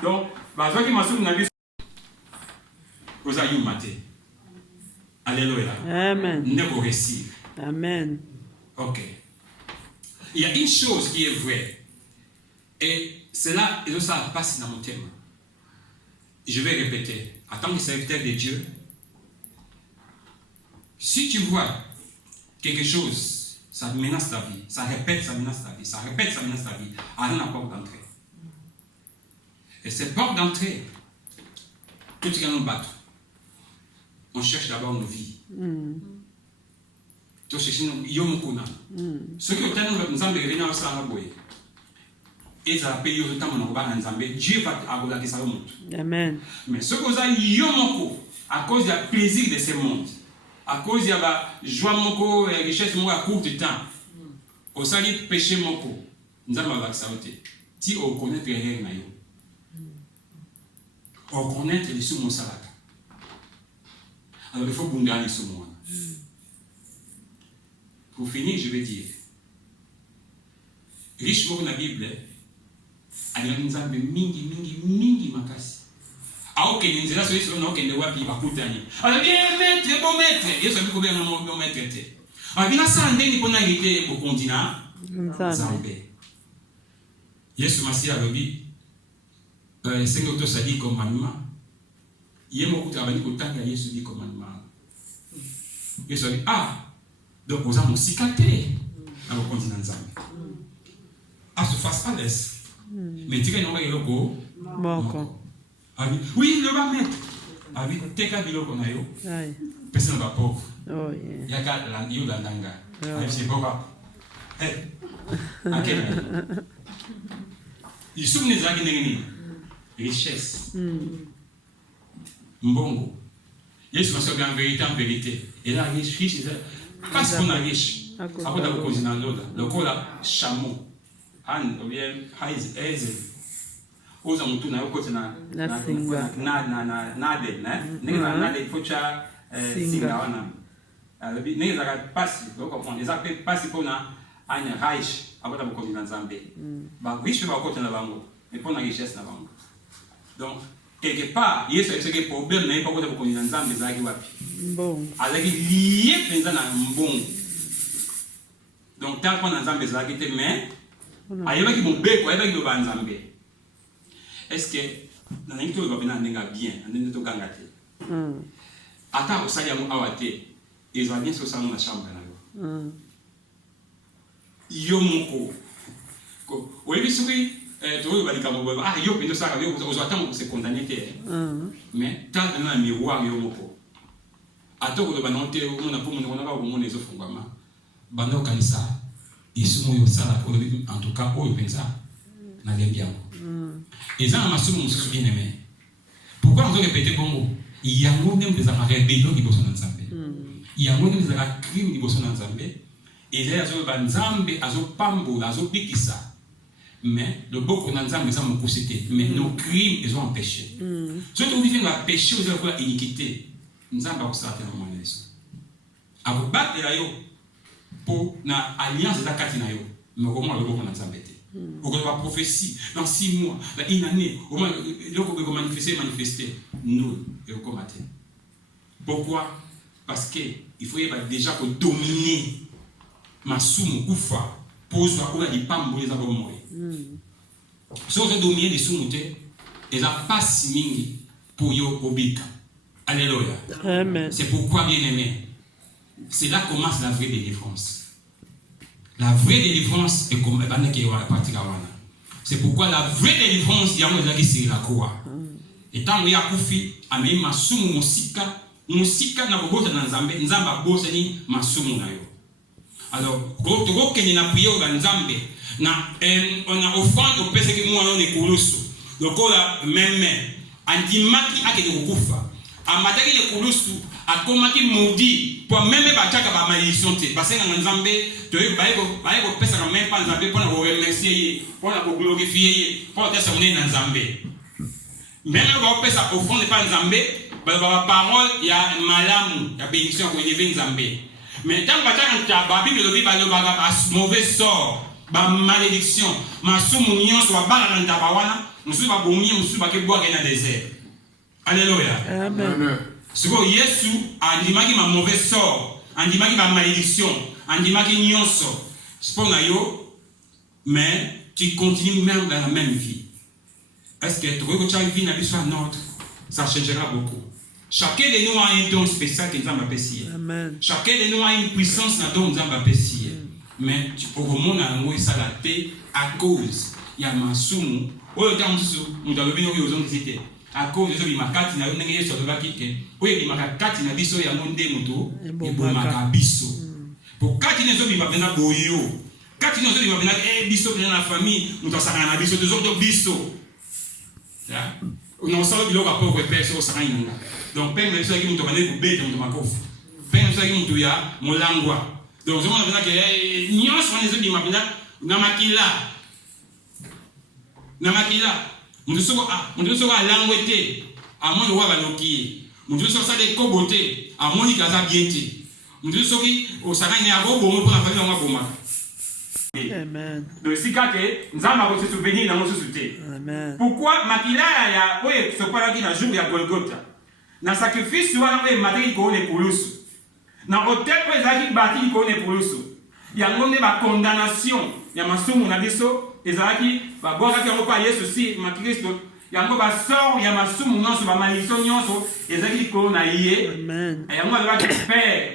Donc ba zo qui m'a sou na bi osayu maté. Alléluia. Amen. Ne ko récit. Amen. OK. il y a une chose qui est vraie. Et cela, et ça passe dans mon thème. Je vais répéter. En tant que serviteur de Dieu, si tu vois quelque chose, ça menace ta vie, ça répète, ça menace ta vie, ça répète, ça menace ta vie, allons à la porte d'entrée. Et cette porte d'entrée, tout ce qui va nous battre, on cherche d'abord nos vies. Tu cherches nos yomokuna. Ce que nous avons revenir à ça, et ça va payer le temps de Nzambe. Dieu va avoir la ça monte. Amen. Mais ce que vous avez yomoko, à cause du plaisir de ce monde, à cause de la joie moko et richesse moko à court de temps, au salut péché moko, nous avons la ça si on connaît rien na yo. On connaît les sous mon salade. Alors il faut bunga les sous moi. Pour finir, je vais dire, riche moko na Bible. Alors nous avons mingi makasi. Ah ok, nous avons solution non que ne voit plus bakutani. Alors bien maître, bon maître, et ça veut combien mon maître était. Ah bien ça ndé ni pona hérité au continent. Zambé. Yesu Masia lobi sengo to sadi commandement. Yemo kutabani kotanga Yesu di commandement. Yesu dit ah donc vous avez musikaté dans le continent Zambé. Ah se fasse à l'aise. Mais tu n'as pas de logo. Oui, le va mettre. Avec tes cas de logo, personne ne va pauvre. Il y a qu'à la Yolanda. C'est pas il se souvient de la richesse. Mbongo. Il y a en vérité. Et là, riche, parce qu'on a riche. Après, la cause dans l'autre. Le col là, chameau. Han ou bien haiz ezel oza mtu na yoko tena na nade nade focha singa wana alabi neza ka pasi donc on les appelle pasi pona anya reich abota boko na Nzambe ba riche ba kota na bango mais pona richesse na bango donc quelque part yeso c'est que problème na pas kota boko na Nzambe zaki wapi bon alaki lié penza na mbongo donc tant qu'on Nzambe zaki te mais ayebaki mobeko ayebaki loba Nzambe est-ce que na ngi to ba ndenga bien ndenge to ganga te ata osali yango awa te ezwa bien so sango na chambre na yo yo moko ko oyebi soki to yo balika mo ba yo pendo saka yo ozwa tango se condamner te mais tant na miroir yo moko ato ko ba nonte o na pomo na ba mo nezo fungama bando kanisa Yesu moyo sala en tout cas oyo penza na lembiango et ça m'a souvent se bien aimé pourquoi on doit répéter bongo il y a un même des rébellions qui bossent dans Nzambe il y a un même des crimes qui bossent dans Nzambe et là azo ba Nzambe azo pambo azo pikisa mais le beaucoup dans Nzambe ça me coucité mais nos crimes ils ont empêché ceux qui vivent dans le péché ils ont la iniquité Nzambe a ça à moment là a vous battre là yo pour na alliance de la katina yo mais comment le beaucoup dans Nzambe te pour la prophétie dans 6 mois dans une année au moins le ko manifester nous et au combattre pourquoi parce que il faut déjà pour dominer masumu kufa pour soit ko di pambo les abomoy so que dominer les sumuté et la passe mingi pour yo obika alléluia amen c'est pourquoi bien aimé c'est là commence la vraie délivrance. La vraie délivrance est comme c'est pourquoi la vraie délivrance c'est la croix. Et tant que y a kufi amei masumu musika na bobota na Nzambe Nzamba bosa ni masumu na yo. Alors ko to kenye na prier au Nzambe na on a offrande au pese ki mwana ne kulusu. Lokola meme andimaki akede kukufa. Amataki ne kulusu akomaki maudit pour même ba chaka ba malédiction te parce que na Nzambe to baiko pesa ka même pas Nzambe pour na remercier pour na glorifier pour te sonner na Nzambe même ba pesa offrande pas Nzambe ba parole ya malamu ya bénédiction ko élever Nzambe mais tant ba chaka ba Bible lobi ba mauvais sort ba malédiction masumu nyonso ba bala na tabawana musu ba bomi musu ba ke boa na désert alléluia amen. Ce que Jésus a dit ma mauvais sort, a dit ma malédiction, a dit ma nyonso. C'est pour yo mais tu continues même dans la même vie. Est-ce que tu as une vie dans notre? Ça changera beaucoup. Chacun de nous a un don spécial que nous avons apprécié. Chacun de nous a une puissance dans nous avons apprécié. Mais pour le monde, ça l'a été à cause. Il y a un soumu. Au temps où nous avons vu nos visiter. À cause de ce qui m'a dit, nous avons dit sur le baquet. Oui, il m'a dit, biso ya monde moto. Et bon, m'a biso. Pour quand il nous a dit, boyo. Quand il nous a dit, biso dans la famille, nous avons dit, biso deux autres biso. Nous avons dit, rapport au père sur ça. Donc, père, nous avons dit, nous avons dit, bête, nous avons dit, père, nous avons dit, nous avons dit, donc, je me dis que nous avons dit, Namakila, nous sommes à l'angouete, à mon roi Baloki, nous sommes à des cobotés, à mon Ikaza Bieti, nous sommes au Sarani à Bobo pour la famille de Maboma. Amen. Donc, si nous avons se souvenir dans notre société. Pourquoi Makila a ce pas là qui n'a jour à Golgotha? Dans le sacrifice, souvent, on a maté qu'on est pour l'ous. Dans l'hôtel, on a bâti qu'on est pour l'ous. Il y a une condamnation. Il y a un soum, on a dit ça. Et ça qui va boire avec un paillet ceci, ma Christ. Il y a un sort, il y a un soum, non, c'est ma malédiction, et ça qui qu'on a yé. Et il y a un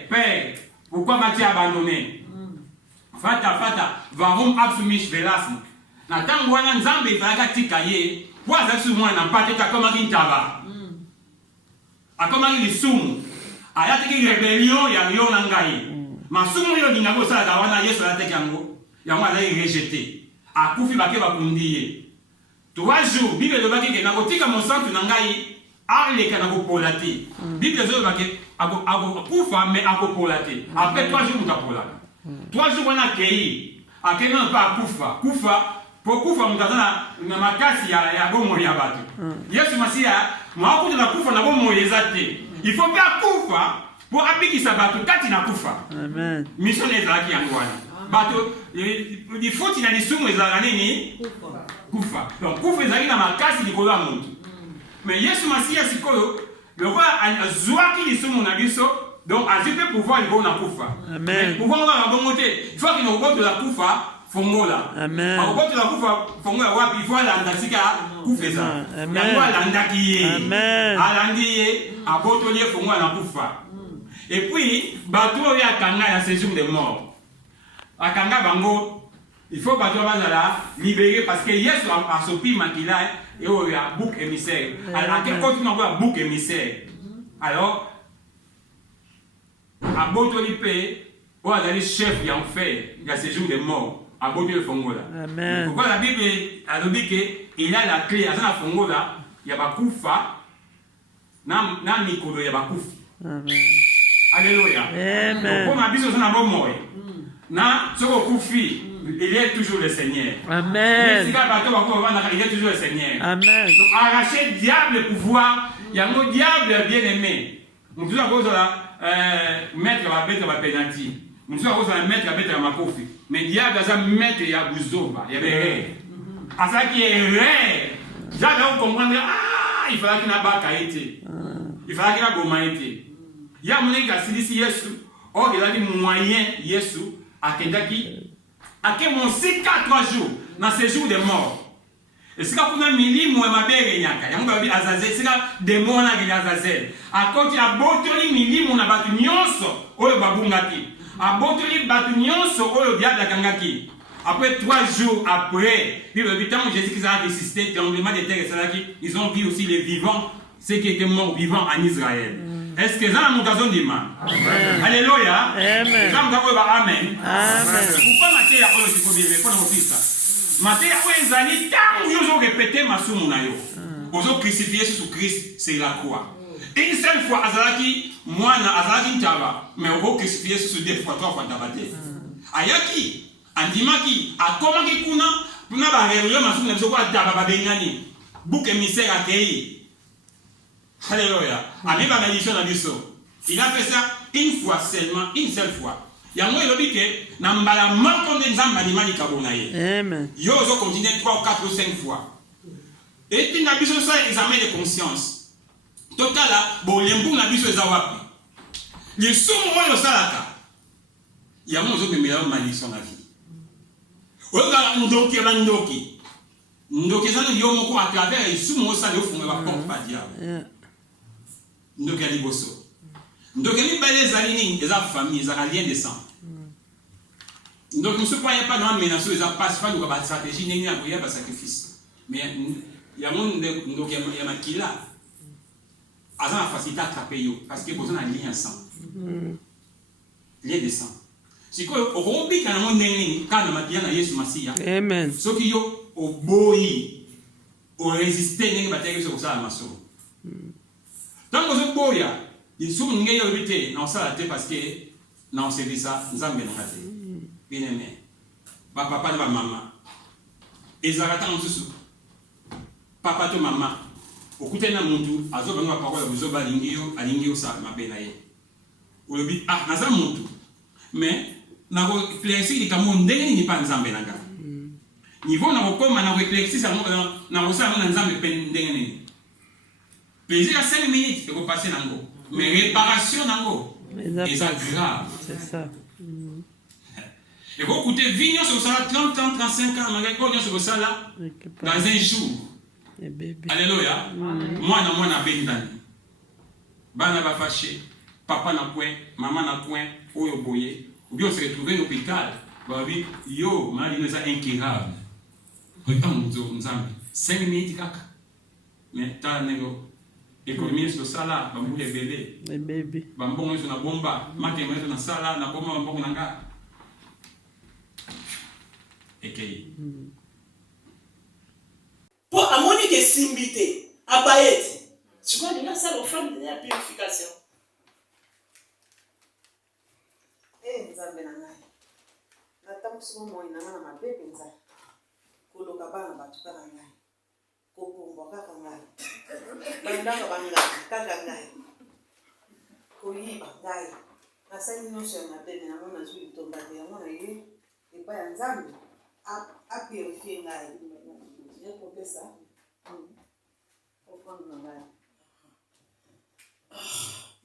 père, pourquoi m'as-tu abandonné? Fata, varum absumish velasme. Nathan, wana nzambe, il va tika pour ça, sur moi, n'a pas été comme un taba. A comme un soum. A y a une rébellion, il y a yon nangaï. Ma soum, il y a une ça, la wana yes, la tekango. Il y a un rejeté. A koufi baké va kundiye. 3 jours, Bible de baké, n'a pas tika mon sang, tu nangaï. A les kanako polate. Bible de baké, a koufa, mais a polate. Après 3 jours, on a polate. 3 jours, on a kéi. A kéi non pas koufa. Pour kufa mtazana na makasi ya bomo ya batu. Yesu Masia, mwakuta na kufa na bomo yezate. Il faut pas kufa pour abikisa batu kati na kufa. Amen. Mission ezalaki yango wana. Batu il faut tina lisumu ezalaka nini? Kufa. Donc kufa ezalaki na makasi likolo ya muntu. Mais Yesu Masia sikoyo lokwa azwaki lisumu na biso, donc azipe pouvoir likolo na kufa. Amen. Pouvoir na bongote. Il faut qu'il nous de la kufa. Fongola. Amen. Quand tu la couvres, fongola wapi, il faut l'andasika couvre ça. Amen. Il faut l'andakiye. Amen. Alandiye, abotoliye fongola la koufa. Et puis, bateau ya kanga ya séjour des morts. A kanga bango, il faut bateau bazala libérer parce que Yesu a sopi makila et il y a bouc émissaire. À quel côté on voit bouc émissaire? Alors, abotolipe, ou à d'aller chef y en fait, il y a séjour des morts. À côté de Fongola. Amen. Pourquoi la Bible a dit qu'il a la clé à la Fongola, il y a pas koufa, na mikolo il y a pas koufa. Amen. Alléluia. Amen. Pour ma biso na bon moy. Na soko koufi, il est toujours le Seigneur. Amen. Si bateau va vendre, il est toujours le Seigneur. Amen. Donc arracher diable le pouvoir, il y a un diable bien aimé. On dit à cause de la mettre la bête à penalty. On dit à cause de la mettre la bête à ma kofi. Mais il y a des maîtres et Bouzoba, il y avait rien. À ça qui est rare, j'avais compris, il fallait qu'il n'y ait pas été. Il fallait qu'il n'y ait pas été. Il y a mon équipe qui dit Yesu, or il a dit moyen Yesu, à Kendaki, à quel mon 3 jours, dans ces jours de mort. Et c'est quand on a mis l'île, moi, ma belle, il y a un peu Azazel, c'est là des morts à Azazel. À côté, à Botoli, Mili, mon abattu nyonso, ou le babungaki. A Botoli Batunion sur le diable Kangaki. Après 3 jours après, puis le temps où Jésus-Christ a ressuscité, tremblement de terre, ils ont vu aussi les vivants, ceux qui étaient morts vivants en Israël. Est-ce que ça a mon occasion de dire? Alléluia. Amen. Amen. Pourquoi Matthieu a dit que je faut dire ça? Matthieu a dit tant ils ont répété ma soumunayo. Ils ont crucifié sur Christ, c'est la croix. Une seule fois, Azalaki, moi, Azalaki Ntaba, mais on va crucifier sur 2 fois, 3 fois Tabate. Ayaki, Andimaki, Akomaki Kuna, Puna Barrerio, Masou, Nebsoko, Tababa Bengani, bouc émissaire à Kei. Alléluia. Amiba Malédiction à Bisso. Il a fait ça une fois seulement, une seule fois. Il y a moi, il a dit que, Nambala, Malcolm de Nzamba, Nimani Kabonaye. Amen. Yo, ils ont continué 3 ou 4 ou 5 fois. Et puis, Nabiso, ça, examen de conscience. Total là, bon, les mbou na biso ezawapi. Les soumons le salaka. Il y a mon autre meilleur malédiction dans la vie. Oyoka ndoki ba ndoki. Ndoki ça yo moko à travers isu mo ça le fumé ba porte pas diable. Ndoki ali boso. Ndoki mi ba les alini, les famille, les alliés de sang. Donc nous ne croyons pas dans la menace, les passe pas de stratégie, ni un sacrifice. Mais il y a un donc il y a qui là. À la facilité à attraper parce que besoin d'un lien sang. Lien de sang. Si quoi au rombi quand on est quand on a bien à Jésus Messia. Amen. Ce qui yo au boyi au résister n'est pas terrible sur ça la maso. Tant que ce boya, il sous une guerre éviter non ça la tête parce que non c'est ça nous avons bien raté. Bien aimé. Papa et maman. Ezarata mususu. Papa to maman. Okute na muntu azoba nga parole buzoba alingio sa mabena ye. Olobi naza muntu. Mais na ko réfléchir likamo ndenge ni pa nzambe nanga. Niveau na kokoma na réfléchir ça na kosa na nzambe pe ndenge ni. Plaisir à 5 minutes et ko passer nango. Mais réparation nango. C'est grave. C'est ça. Et vous écoutez, vignon sur ça 30 ans, 35 ans, on sur ça là, dans un jour. Alléluia. Moi, na bendani. Bana va fâché. Papa n'a point, maman n'a point, oyo boye. Ou bien on se retrouve à l'hôpital. Babi, yo, mali nous a incurable. Regarde, nous avons 5 minutes kaka. Mais t'as nego. Économie sur ça là, bambou les bébés. Les bébés. Bambou sur la bomba. Maté sur la ça là, na bomba, bambou nanga. Pour amoni que simbité, abayeti. Tu vois, déjà ça, l'offrande de la purification. Eh, nzambe na ngai. Natamusuko moi na ngana mabebe nzambe. Koloka bana batuka na ngai. Kokumba kaka ngai. Bandanga banga kaka ngai. Koyiba ngai. Nasali nyosho na bebe na mona zwi tomba ya mona ye. Epa ya nzambe a purifier ngai. Je peux ça.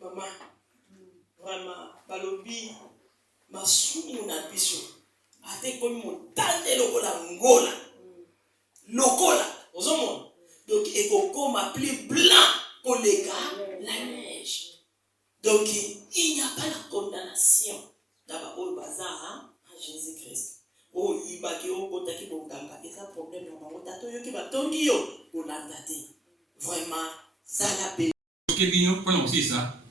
Maman, vraiment, balobi, ma soumou na biso. Ate comme montagne lokola ngola. Lokola, ozomon. Donc, et coco m'a plus blanc pour les gars, la neige. Donc, il n'y a pas la condamnation d'abord au bazar à Jésus-Christ. Oh, il va que au côté qui bon gamba, et ça problème dans mon tato yo qui va tongi yo pour l'andate. Vraiment, ça la paix. Ok, bien, pendant aussi ça,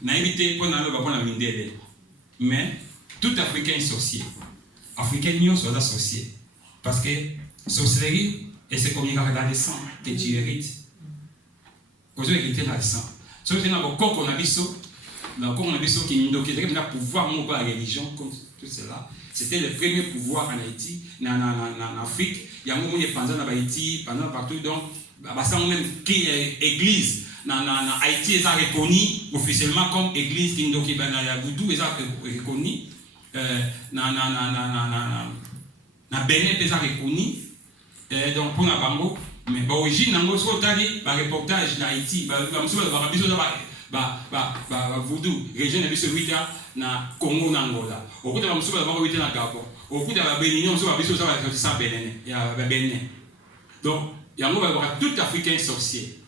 n'a évité pendant le bapon la vindelle. Mais tout Africain est sorcier. Africain n'y sont associés. Parce que sorcellerie, et c'est comme il y a dans le sang que tu hérites. Aujourd'hui, il était dans le sang. Sauf que dans le corps qu'on a vu, qui a pouvoir monter la religion, comme tout cela. C'était le premier pouvoir en Haïti, en Afrique. Il y a un moment où il y a Haïti, pendant partout. Donc, ça même qui est église. En Haïti, ils ont reconnu officiellement comme église qui est à Boudou, ils ont reconnu. Dans Bénin, ils ont reconnu. Donc, pour la Bango, mais l'origine, dans le reportage d'Haïti, Voodoo, région de Bissau-Wita, na Congo n'Angola. Au bout de la Moussa, il y a Gabon. Au bout de la Bénin, on va Bissau, ça va Bénin. Donc, il y a tout Africain sorcier.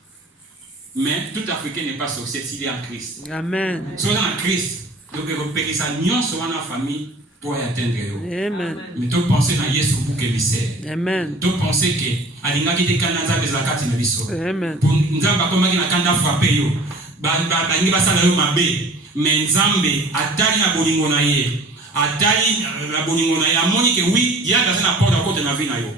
Mais tout Africain n'est pas sorcier s'il est en Christ. Amen. Si on est en Christ, donc il repérer sa nion sur la famille pour atteindre. Amen. Mais tu penses à Yesu pour que misère. Amen. Tu penses que alinga qui te kanza des zakati na biso. Amen. Pour nzamba comme qui na kanda frapper yo. Bangi basala yo mabe. Mais nzambe atali na bolingo na ye. Atali na bolingo na ye amoni que oui, il y a dans une porte à côté de la vie na yo.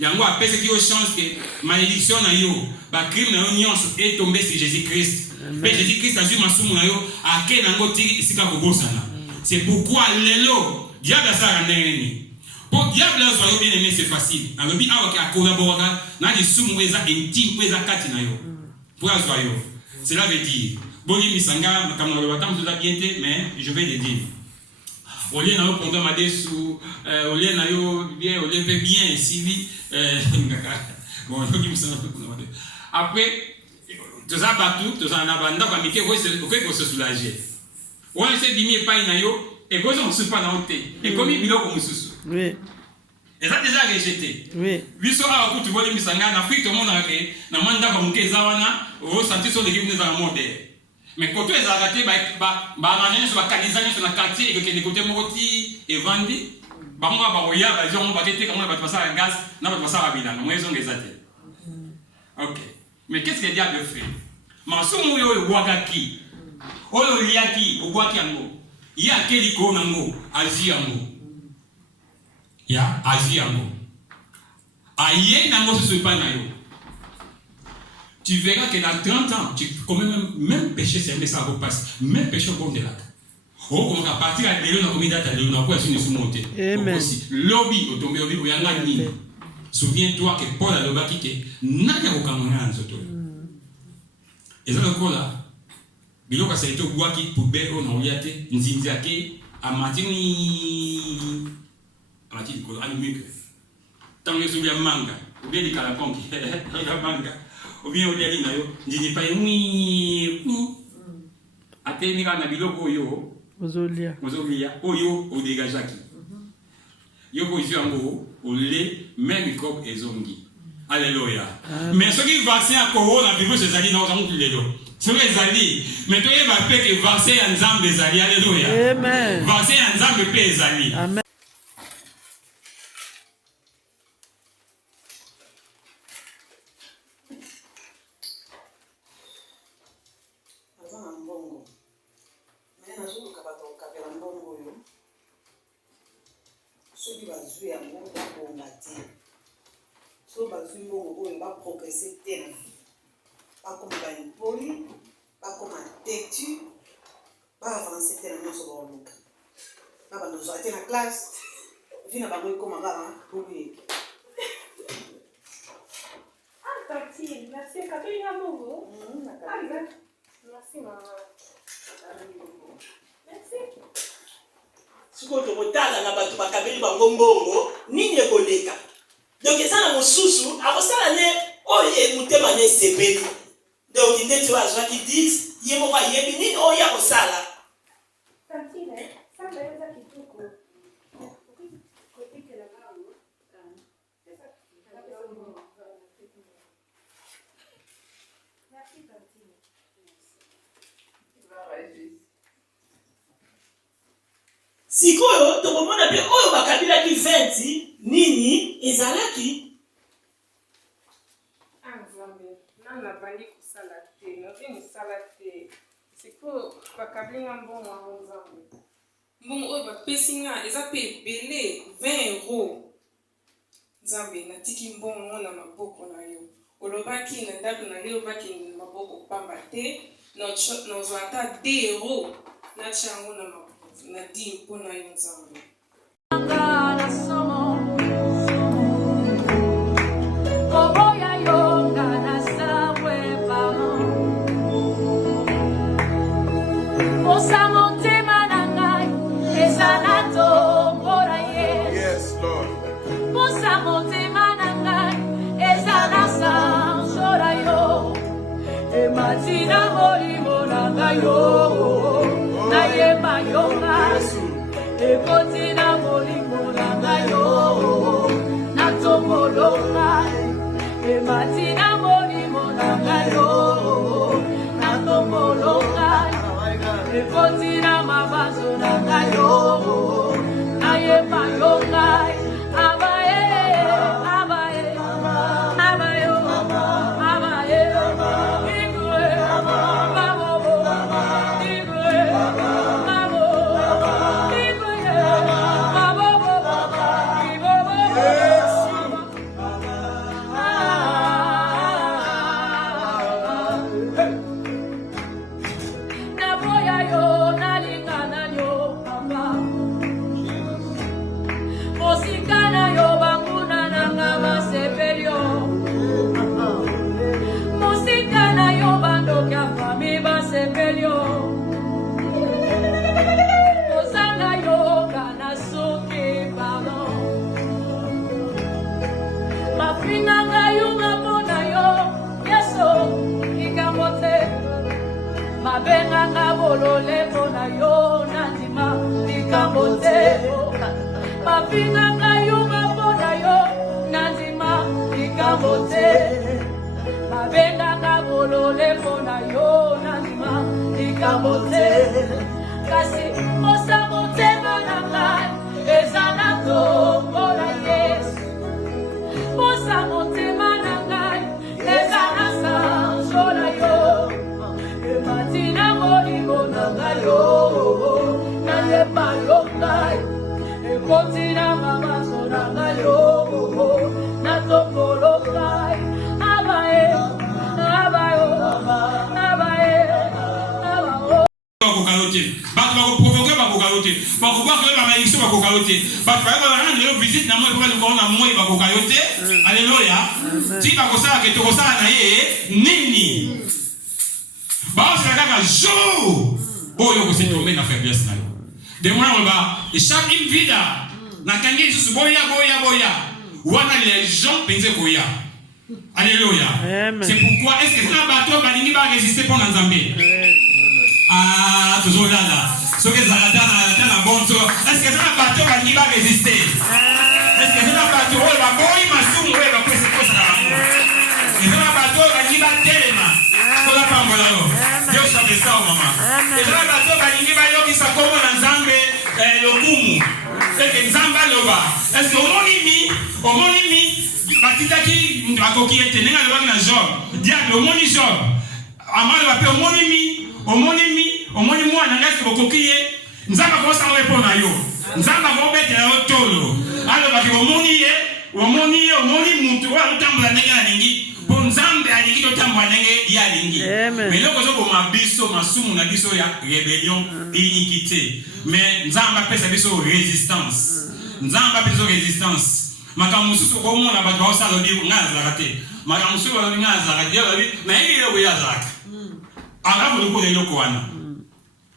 Yango apese ki yo chance que malédiction na yo, ba crime na yo nyonso est tombé sur Jésus-Christ. Mais Jésus-Christ a vu masumu na yo ake nango tiki isika kobosana. C'est pourquoi lelo diable ça ndengeni. Pour diable ça yo bien aimé c'est facile. Alobi awa ka collaborer na di sumu eza intime eza kati na yo. Pour azwa yo. Cela veut dire boni misanga comme le batam tout a bien été mais je vais le dire. Au lieu na yo pendant ma desu au lieu na yo bien au lieu bien suivi bon il me semble après tout ça battu tout ça na banda kwa mike ko se soulager. On essaie d'imiter pas na yo et ko on se pas na honte et comme biloko mususu. Oui. Et ça déjà rejeté. Oui. Biso a ku tu voler misanga na Afrique tout le monde a que na manda ba muke zawana o santi so l'équipe nous en monde. Mais quand tu es arrêté ba mané sur la canalisation sur la quartier et que les côtés moti et vendi ba moi ba oya ba jo ba tete comme ba passer à gaz na ba passer à bilan. Moi ils ont les athées. OK. Mais qu'est-ce qu'il y a de fait? Masumu yo wagaki. Oyo liaki ogwaki yango. Ya keliko nango azi yango. Ya azi yango. Aye nango se pas na yo. Tu verras que dans 30 ans, tu commets même péché, c'est un ça repasse. Même péché au bord de lac. Oh, comme à partir de l'élo, on a commis date, on a quoi sur une montée. Amen. Lobby, au tombé au vivre, il y a un ni. Souviens-toi que Paul a le quitté. N'a pas aucun moyen à ce tour. Et ça, le coup là, bilo ka saito gwaki poubelle on oyate nzinzake amatini ko animike tant que souviens manga ou bien dikala konki la manga ou bien o diali na yo ndini pa yumi ateni kana biloko yo Ozolia oyo o dégagaki yo ko yango o le même comme ezongi. Alléluia. Mais ce qui vaccin à corona virus ces alliés dans un les dos. Ce les alliés. Mais toi il va faire que vaccin en zambe les alliés. Alléluia. Amen. Vaccin en zambe paix les alliés. Amen. Avant un bongo. Mais un jour, quand on a un bongo, ceux qui vont jouer à un bongo, on va dire. So bazui bongo oyo ba progresser tellement pas comme ba impoli pas comme têtu pas avancer tellement sur le look na ba nous arrêter la classe vina ba moi comme ngara oui ah tati merci kato ina bongo ah merci maman merci siko to kotala na bato bakabeli bango mbongo nini ekoleka. Donc ça na mosusu akosala ne oye mutema ne sepeli. Donc inde tu as qui dit yemo ba yebi nini oya kosala. tantine ça va être kitoko côté la maman merci tantine Sikoyo tokomona pe oyo bakabila ki 20 nini ezalaki. Nzambe nana bandi kusala te nozi musala te siko bakablinga mbongo wa nzambe mbongo oyo bapesi nga eza pe ebele 20 €. Nzambe natiki mbongo na maboko na yo olobaki na ndako na yo olobaki na maboko pamba te nozwa ata 2 € natia yango na di mpo na yo nzambe. Yes, Lord. Matina molimo nanga yo na yeba yonga ekotina molimo nanga yo na tombolonga matina molimo nanga yo na tombolonga ekotina mabazo nanga yo na yeba yonga Benga bolole bona yo natima likamote mapinga ngayuma bona solole pona yo nandima ikabote kasi osa motema na ngai ezala tombola Yesu osa motema na ngai ezala sanjo na yo ematina molimo na ngai yo nayeba yo ngai ekotina mamaso na ngai yo natokolo ngai abae abae abae abae bakokalote bato bakoprovoke bakokalote bakobakole bamayiso bakokalote bato bayebaa lelo visite na moi pokalikolo na moi bakokayote alleluya ti bakosala ke tokosala na ye nini baosala kaka jour oyo kosetombe na faiblesse na yo demona koloba chaque une vida nakangi lisusu boya boya boya wana les gens penze koya alléluia c'est pourquoi est-ce que ça bateau balingi ba résister pour nzambe ah toujours là ce que ça dans la bonne est-ce que ça bateau balingi ba résister est-ce que ça bateau ba boy masumu ba kwese kosa na bango est-ce que bateau balingi ba telema pour la pambola Dieu sabe ça maman est-ce que bateau balingi ba yoki sa komo na nzambe lokumu est-ce que nzamba loba est-ce que omoni mi batitaki bakoki ete ndenge alobaki na Job diable omoni Job amalo bape omoni mwana ngasi bokoki ye nzamba kosanga wepo na yo nzamba kobetela yo tolo alobaki omoni mutu oyo akotambola ndenge alingi po nzambe alingi totambola ndenge ye alingi mais eloko ezoboma biso masumu na biso ya rébellion iniquité mais nzambe apesa biso résistance makambo mosusu okomona bato baosala lobi ngai azalaka te makambo mosusu balobi ngai azalaka te lobi nayebi eloko ye azalaka arabe lokola eloko wana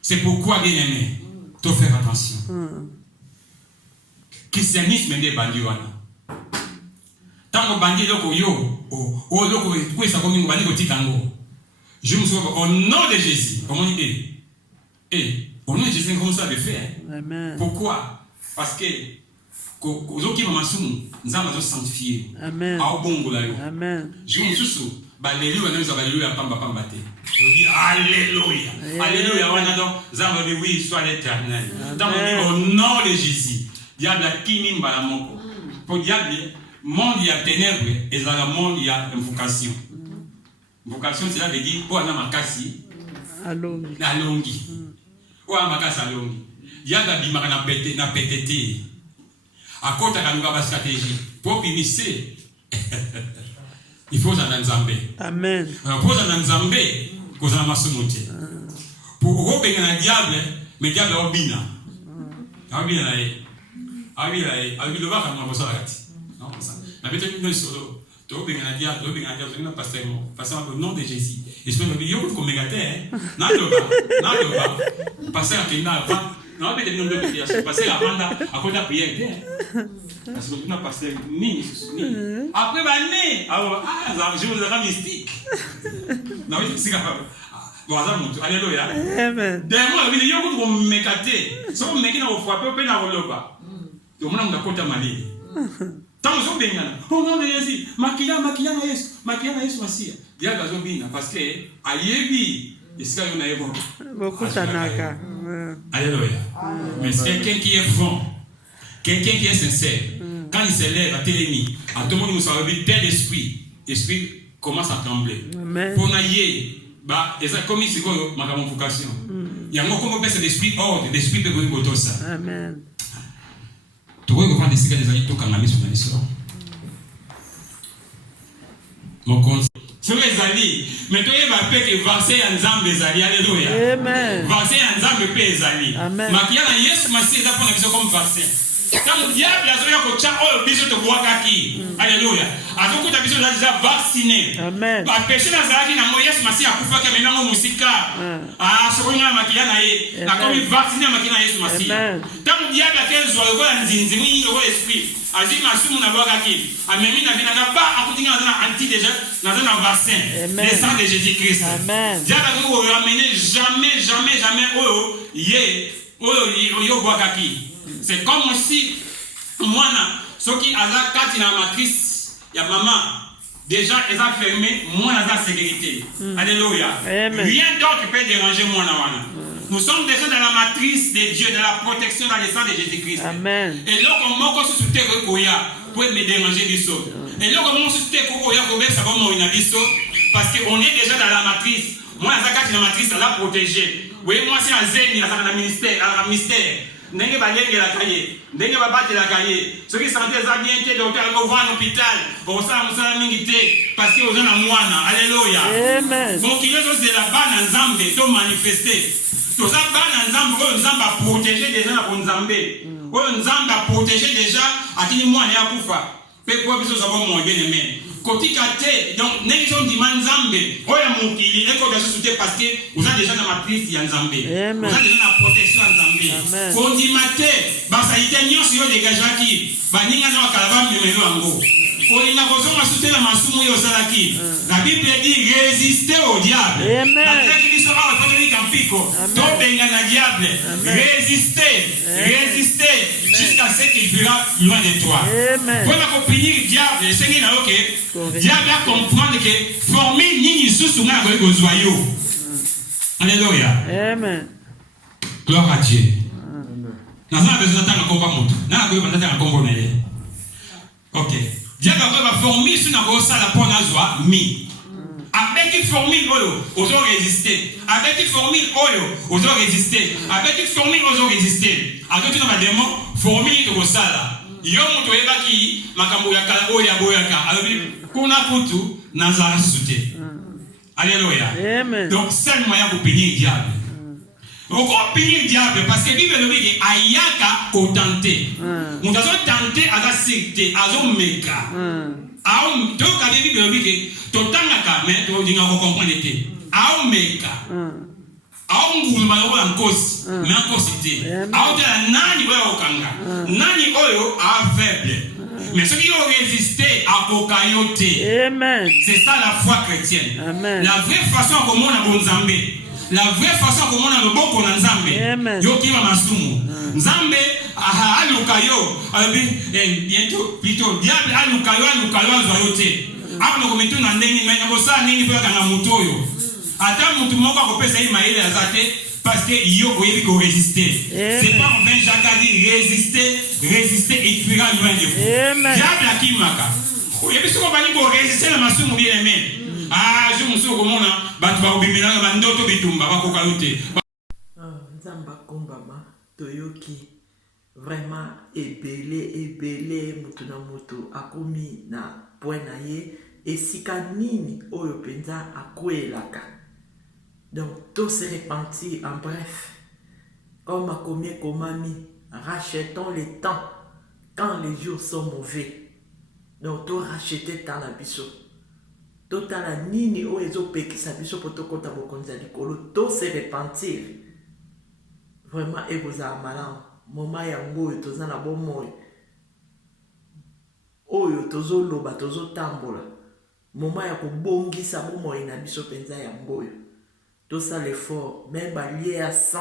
c'est pourquoi bien aimé to faire attention christianisme nde ebandi wana ntango obandi eloko yo oyo eloko ekwesa komingi obandi kotika yango je me souviens au nom de Jésus omoni au nom de Jésus comme ça le fait pourquoi parce que ozokima masumu nzambe azosanctifie aobongola yo jour mosusu baleluya nayoza baleluya pamba te obi alléluia wana donc nzambe obi oui soit l'éternel ntango obi au nom de Jésus diable akimi mbala moko po diable monde ya ténèbre ezalaka monde ya invocation cela veut dire oyo ana makasi alongi oyo ana makasi alongi diable abimaka na pete te akotaka luka ba stratégie pour finir il faut dans nzambe amen pour dans nzambe kozana masumu te pour obenga na diable mais diable obina abilova kama bosala kati non ça na peut-être une solo to obenga na diable na pasteur au nom de Jésus espère que yo ko megate na loba pasteur akina non, mais il y a des gens qui passent la bande à côté de la prière. Parce que nous avons passé ni. Après, je vous ai mystique. Non, c'est capable. Bon, alléluia. Amen. Derrière, il y a des gens qui me cassent. Si vous me cassez, vous frappez, vous pouvez la relever. Donc, on a un côté malin. Tant que vous avez oh non, Jésus, maquilla, Yesu, Massia. Diable a zobina parce que ayebi. Est-ce qu'il y a beaucoup alléluia. Mais c'est quelqu'un qui est franc, quelqu'un qui est sincère. Quand il se lève à télémi, à tout le monde nous savons tel l'esprit commence à trembler. Pour naïe, comme il se dit, ma vocation. Il y a un mot comme l'esprit ordre, l'esprit peut venir pour ça. Amen. Tu vois, on va décider des amis, tout quand la mise sur la mission. Mon compte. Sur les alliés, mais tu vas faire que verser en Nzambe ezali, alléluia. Amen. Verser en Nzambe pe ezali. Amen. Makia na Yesu Masiya za pona biso comme verser. Quand le diable azoya ko cha oyo biso to bwakaki. Alléluia. Azokuta biso déjà vacciné. Amen. Ba péché na zalaki na mo Yesu Masiya akufa ke menango musika. Sokonya makia na ye. Na komi vacciné makia na Yesu Masiya. Quand le diable akezwa ko nzinzi mwingi ko esprit. Aji masumu na bwakaki. Amemi na bina na ba akutinga na anti déjà dans un vaccin, le sang de Jésus-Christ. Amen. Dieu va vous ramener jamais c'est comme si moi, ceux qui ont la matrice, il y a maman, déjà, ils ont fermé, moi, dans la sécurité. Alléluia. Amen. Rien d'autre peut déranger moi. Nous sommes déjà dans la matrice de Dieu, dans la protection dans le sang de Jésus-Christ. Amen. Et là, comment on se soutient pour me déranger du saut. Et là, comment on se soutient pour parce qu'on est déjà dans la matrice. Moi, dans la matrice, elle a protégé. Oui, moi, c'est un zéni, dans le ministère. Ndenge balenge la cahier, ndenge babate la cahier. Ceux qui sentent ça bien, t'es docteur, on va à l'hôpital, on s'en mingité, parce que aux gens à moana. Alléluia. Amen. Donc il y a chose de la banne en Zambé, tout manifester. Tout ça banne en Zambé, on a protégé déjà la Zambé. On a protégé déjà, à qui moi n'est à Koufa. Mais quoi, parce que ça va mon bien aimé. Côté kate, donc, n'exon diman Zambé, on a mon kili, et qu'on a sauté parce que vous avez déjà dans ma prise en Zambé. Vous avez déjà la protection en Zambé. Qu'on dit maté, bah ça y est, n'y a sur les gajaki, bah n'y a pas calabam, mais non, en gros. Qu'on y a besoin de sauter la massoumou et au salaki. La Bible dit résister au diable. La Bible dit sera au fond de l'Ikampico. Tout est un diable. Résister jusqu'à ce qu'il fera loin de toi. Pour la compagnie diable, c'est qu'il a ok. Diable a comprendre que former ni sous son arbre aux joyaux. Alléluia. Amen. Gloire à Dieu. Nous avons besoin d'attendre un combat moto. Nous avons besoin d'attendre un combat. Ok. Diable va former sur la salle pour la joie, mi. Avec une formule, aux ont résisté. Avec une formule, aux ont résisté. Avec une formule, aux ont résisté. Avec une formule de Rosala. Yo muto eba ki makambo ya kala oya boyaka. Alors kuna kutu nazara sute. Alléluia. Amen. Donc seul moyen pour punir le diable. On peut punir le diable parce que Bible nous dit ayaka ko tenter. Nous avons tenté à la sécurité, à la meka. Donc quand Bible nous dit que totanga mais tu dis qu'on comprend l'été. À meka. Au nguluma en cause, mais en cause c'était. Au de nani oyo okanga, nani oyo a faible. Mais ceux qui ont résisté à Kokayote, Amen. C'est ça la foi chrétienne. Amen. La vraie façon comme on a bon Zambé, la vraie façon comme on a le bon qu'on a Zambé. Yo qui va masumu. Zambé a alukayo, bientôt plutôt diable alukayo zoyote. Après le comité na ndeni mais na bossa nini pour kanga mutoyo. Attends, mon tout le monde va repérer ça, il a zaté parce que yo voyez qu'on résister. C'est pas en vain Jacques a dit résister et fuira loin de vous. Diable a qui maka. Vous avez vu ce qu'on va dire pour résister la massue bien aimé. Ah, je me suis comment là, bah tu vas oublier là, bah ndoto bitumba, va kokaluté. Nzamba kombama toyoki vraiment ebele mutuna moto akomi na point na ye esika nini oyo penza akwelaka. Donc, tout se repentit en bref. Comme à combien komami, rachetons les temps quand les jours sont mauvais. Donc, tout racheter temps la biso. Tout à la nini o ezo peki sa biso poto kota bokonza likolo. Tout se repentir. Vraiment, et vous avez malam. Moma yango et toza na bon moy. Oyo tozo loba tozo tambola. Moma ya kobongisa bon moy na biso penza yango. Tout ça l'effort, même lié à 100,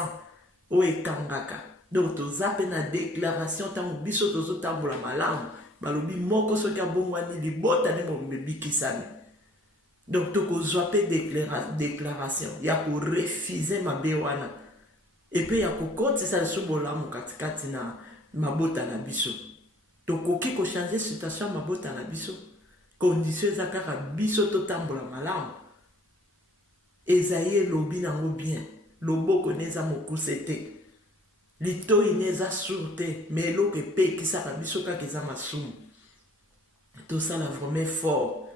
ou et kangaka. Donc, tout ça, na déclaration, tant que biso tozo tambola malam, balobi moko so ka bongwani li bota ne mo bebiki sami. Donc, tout ko zoape déclaration, ya ko refuser ma bewana. Et puis ya ko kote ça le sobola mo katikati na mabota na biso. Donc, ko changer situation mabota na biso. Condition zakaka biso to tambola malam. Esaïe lobi nango bien, loboko neza mokusete. Lito ineza surte, mais l'eau pe qui sera biso ka keza masum. Tout ça la vraiment fort.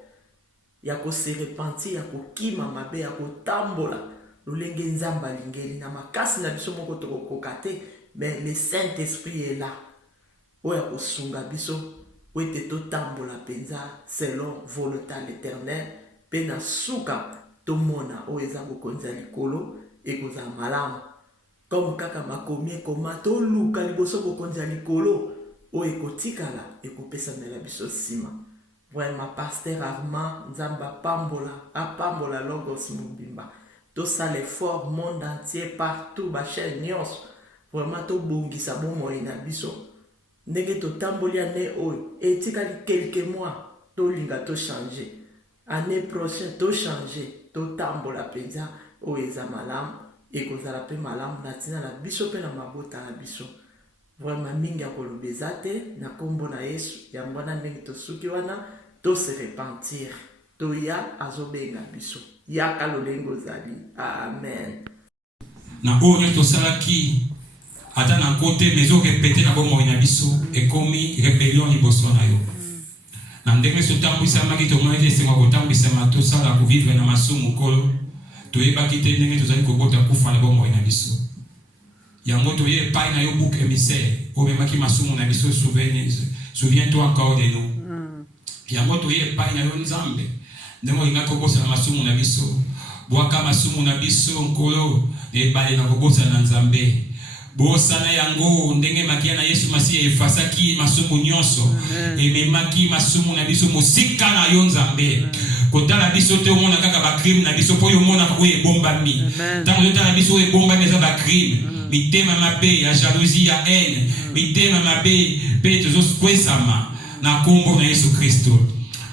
Yako se repentir, yako kima mabe, yako tambola. Lolenge nzamba lingeli na makasi na biso moko toko kokate, mais le Saint-Esprit est là. O yako sunga biso, o ete to tambola penza selon volonté l'Éternel, pe na suka. Tomona o eza bokonza likolo ekoza malamu comme kaka makomie koma to luka liboso bokonza likolo o ekotikala ekopesa mela biso sima. Vraiment pasteur Armand Nzamba pambola logos mubimba to ça l'effort monde entier partout ba chaîne nyos vraiment to bongisa bomo ina biso ndenge to tambolia ne o etikali quelques mois to linga to changer année prochaine tochange totambola mpenza oyo eza malamu ekozala mpe malamu na ntina na biso mpe na mabota na biso. Vraiment mingi ya koloba eza te na nkombo na Yesu yango wana ndenge tosuki wana tose repentir toya azobenga biso yaka lolenge ozali. Amen. Na oyo nyonso tosalaki ata na kote mezo répété na bomoi na biso ekomi rébellion liboso na yo. Na ndenge totambwisamaki tomonaki esengo kotambwisama tosala kovivre na masumu kolo toyebaki te ndenge tozali kobota kufa na bomoi na biso. Yango toye epai na yo bouc émissaire obemaki masumu na biso, souviens-toi encore de nous. Yango toye epai na yo Nzambe ndenge olinga kobosana masumu na biso, bwaka masumu na biso nkolo ebale na kobosana na Nzambe. Bosana yango ndenge makia na Yesu Masiya efasaki masumu nyonso, ememaki masumu na biso mosika na yo Nzambe. Kotala biso te omona kaka ba crime na biso po yo mona ko ebombami. Tango totala biso ebombami eza ba crime, mitema mabe ya jalousie ya haine, mitema mabe pe tozokwesama na kombo na Yesu Kristo.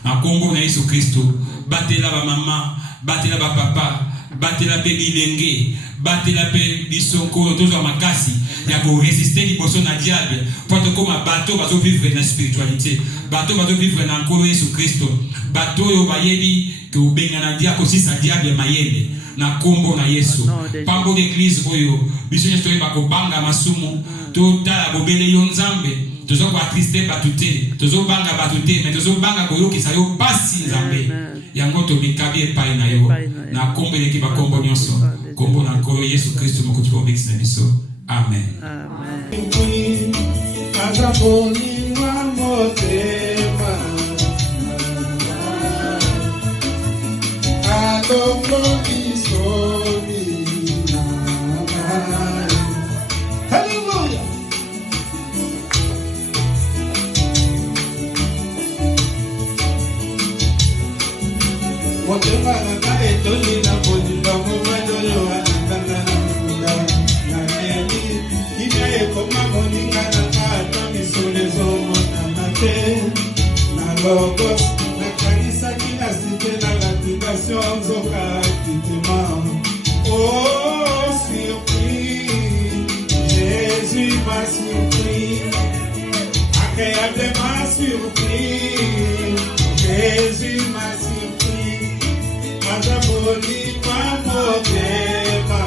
Na kombo na Yesu Kristo, batela ba mama, batela ba papa, batela pe bilenge, batela pe bisoko tozo makasi ya ko résister liboso na diable pour te comme bateau bazo vivre na spiritualité, bateau bazo vivre na nkolo Yesu Kristo, bateau yo bayebi que obenga na dia ko sisa diable mayele na kombo na Yesu. Pambo d'église oyo biso nyeso ba ko banga masumu to tala bobele yo Nzambe. Tozo ko attriste batute, tozo banga batute, mais tozo banga koyo ki sayo pasi Nzambe. Yango to mikabi epai na yo na kombo leki ba kombo nyonso kombo na nkolo Yesu Kristo mokuti po biksi na biso. Amen. Amen. Hallelujah. Whatever I told you, na body na mwana yo anataka na nini ime koma moninga na kata misole zomo na te na logo na kanisa kila site na l'application zoka kitima. Oh surpris, Jésus m'a surpris, agréable m'a surpris, Jésus m'a surpris. Mazaboni pamotema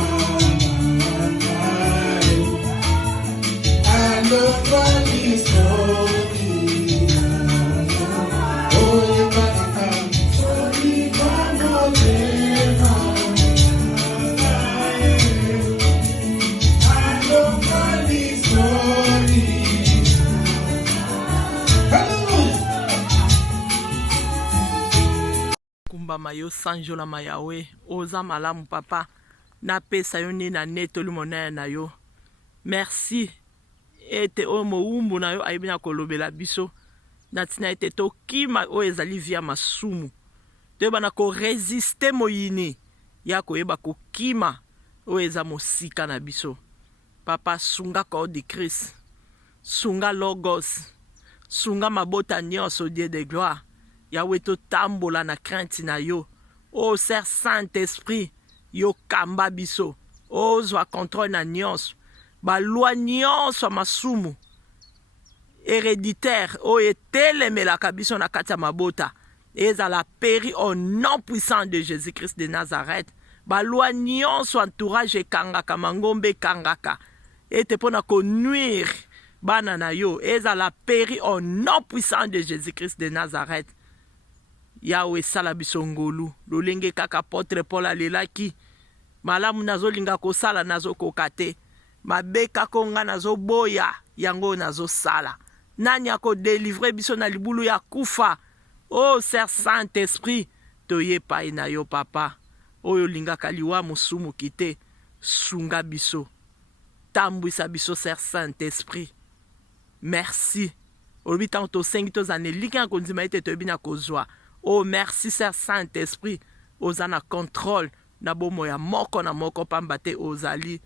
Mayo sanjola mayawe oza malamu papa na pesa yo ne na netoli monaya na yo. Merci ete o moumbu na yo ayebi na kolobela biso na tina ete tokima o ezali via masumu toyeba na ko resiste moyini ya koyeba kokima o eza mosika na biso. Papa sunga corps de Christ, sunga logos, sunga mabota nyonso Dieu de gloire. Yahweh to tambola na crainte na yo. Oh Seigneur Saint-Esprit, yo kamba biso. Oh zwa contrôle na nyonso. Ba loi nyonso masumu. Héréditaire, oh etelemelaka biso na kati ya mabota. Ezala péri au nom puissant de Jésus-Christ de Nazareth. Ba loi nyonso entourage kangaka mangombe kangaka. Ete pona ko nuire bana na yo. Ezala péri au nom puissant de Jésus-Christ de Nazareth. Yahweh sala biso ngolu lolenge kaka apôtre Paul alelaki malamu nazolinga kosala nazokoka te mabe kako nga nazoboya yango nazosala nani akodélivre biso na libulu ya kufa. Oh Seigneur Saint-Esprit toyepai na yo papa oyo lingaka liwa mosumu kite sunga biso tambwisa biso Seigneur Saint-Esprit. Merci olobi ntango tosengi tozana eliki na kondima ete toyebi na kozwa. Oh merci Seigneur Saint-Esprit ozana contrôle na bomo ya moko na moko pamba te ozali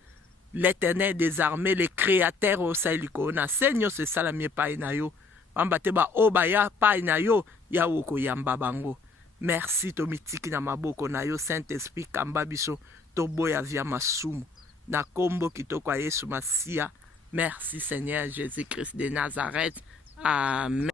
l'Éternel des armées, le créateur o saliko na Seigneur se salami epai na yo pamba te ba o baya pai na yo ya woko yamba bango. merci tomitiki na maboko na yo Saint-Esprit kamba biso toboya via masumu na kombo kitoko ya Yesu Masia. Merci Seigneur Jésus-Christ de Nazareth. Amen.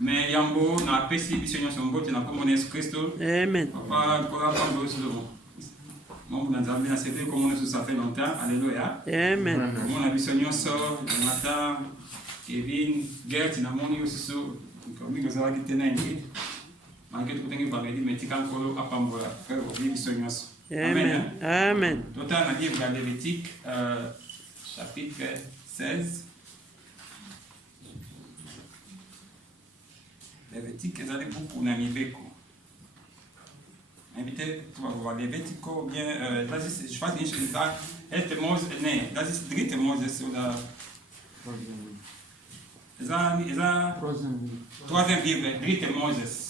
mais yambo na apesi biso nyonso mbote na kombo na Yesu Kristo. Amen. Papa kola pambo solo. Mambo na nzambe na sebe kombo na ça fait longtemps. Alléluia. Amen. Kombo na biso nyonso Jonathan, Kevin, Gert na moni aussi comme que ça va quitter na ngi. Malgré tout tengi ba medi metika nkolo apambola. Frère obi biso nyonso. Amen. Amen. Total na livre de Lévitique chapitre 16. Lévitique, ils allaient beaucoup dans Mibeko. Invité, tu vas voir Lévitique, bien, je pense que je suis là, et Moses, né, das ist dritte Moses oder. Troisième livre, dritte Moses.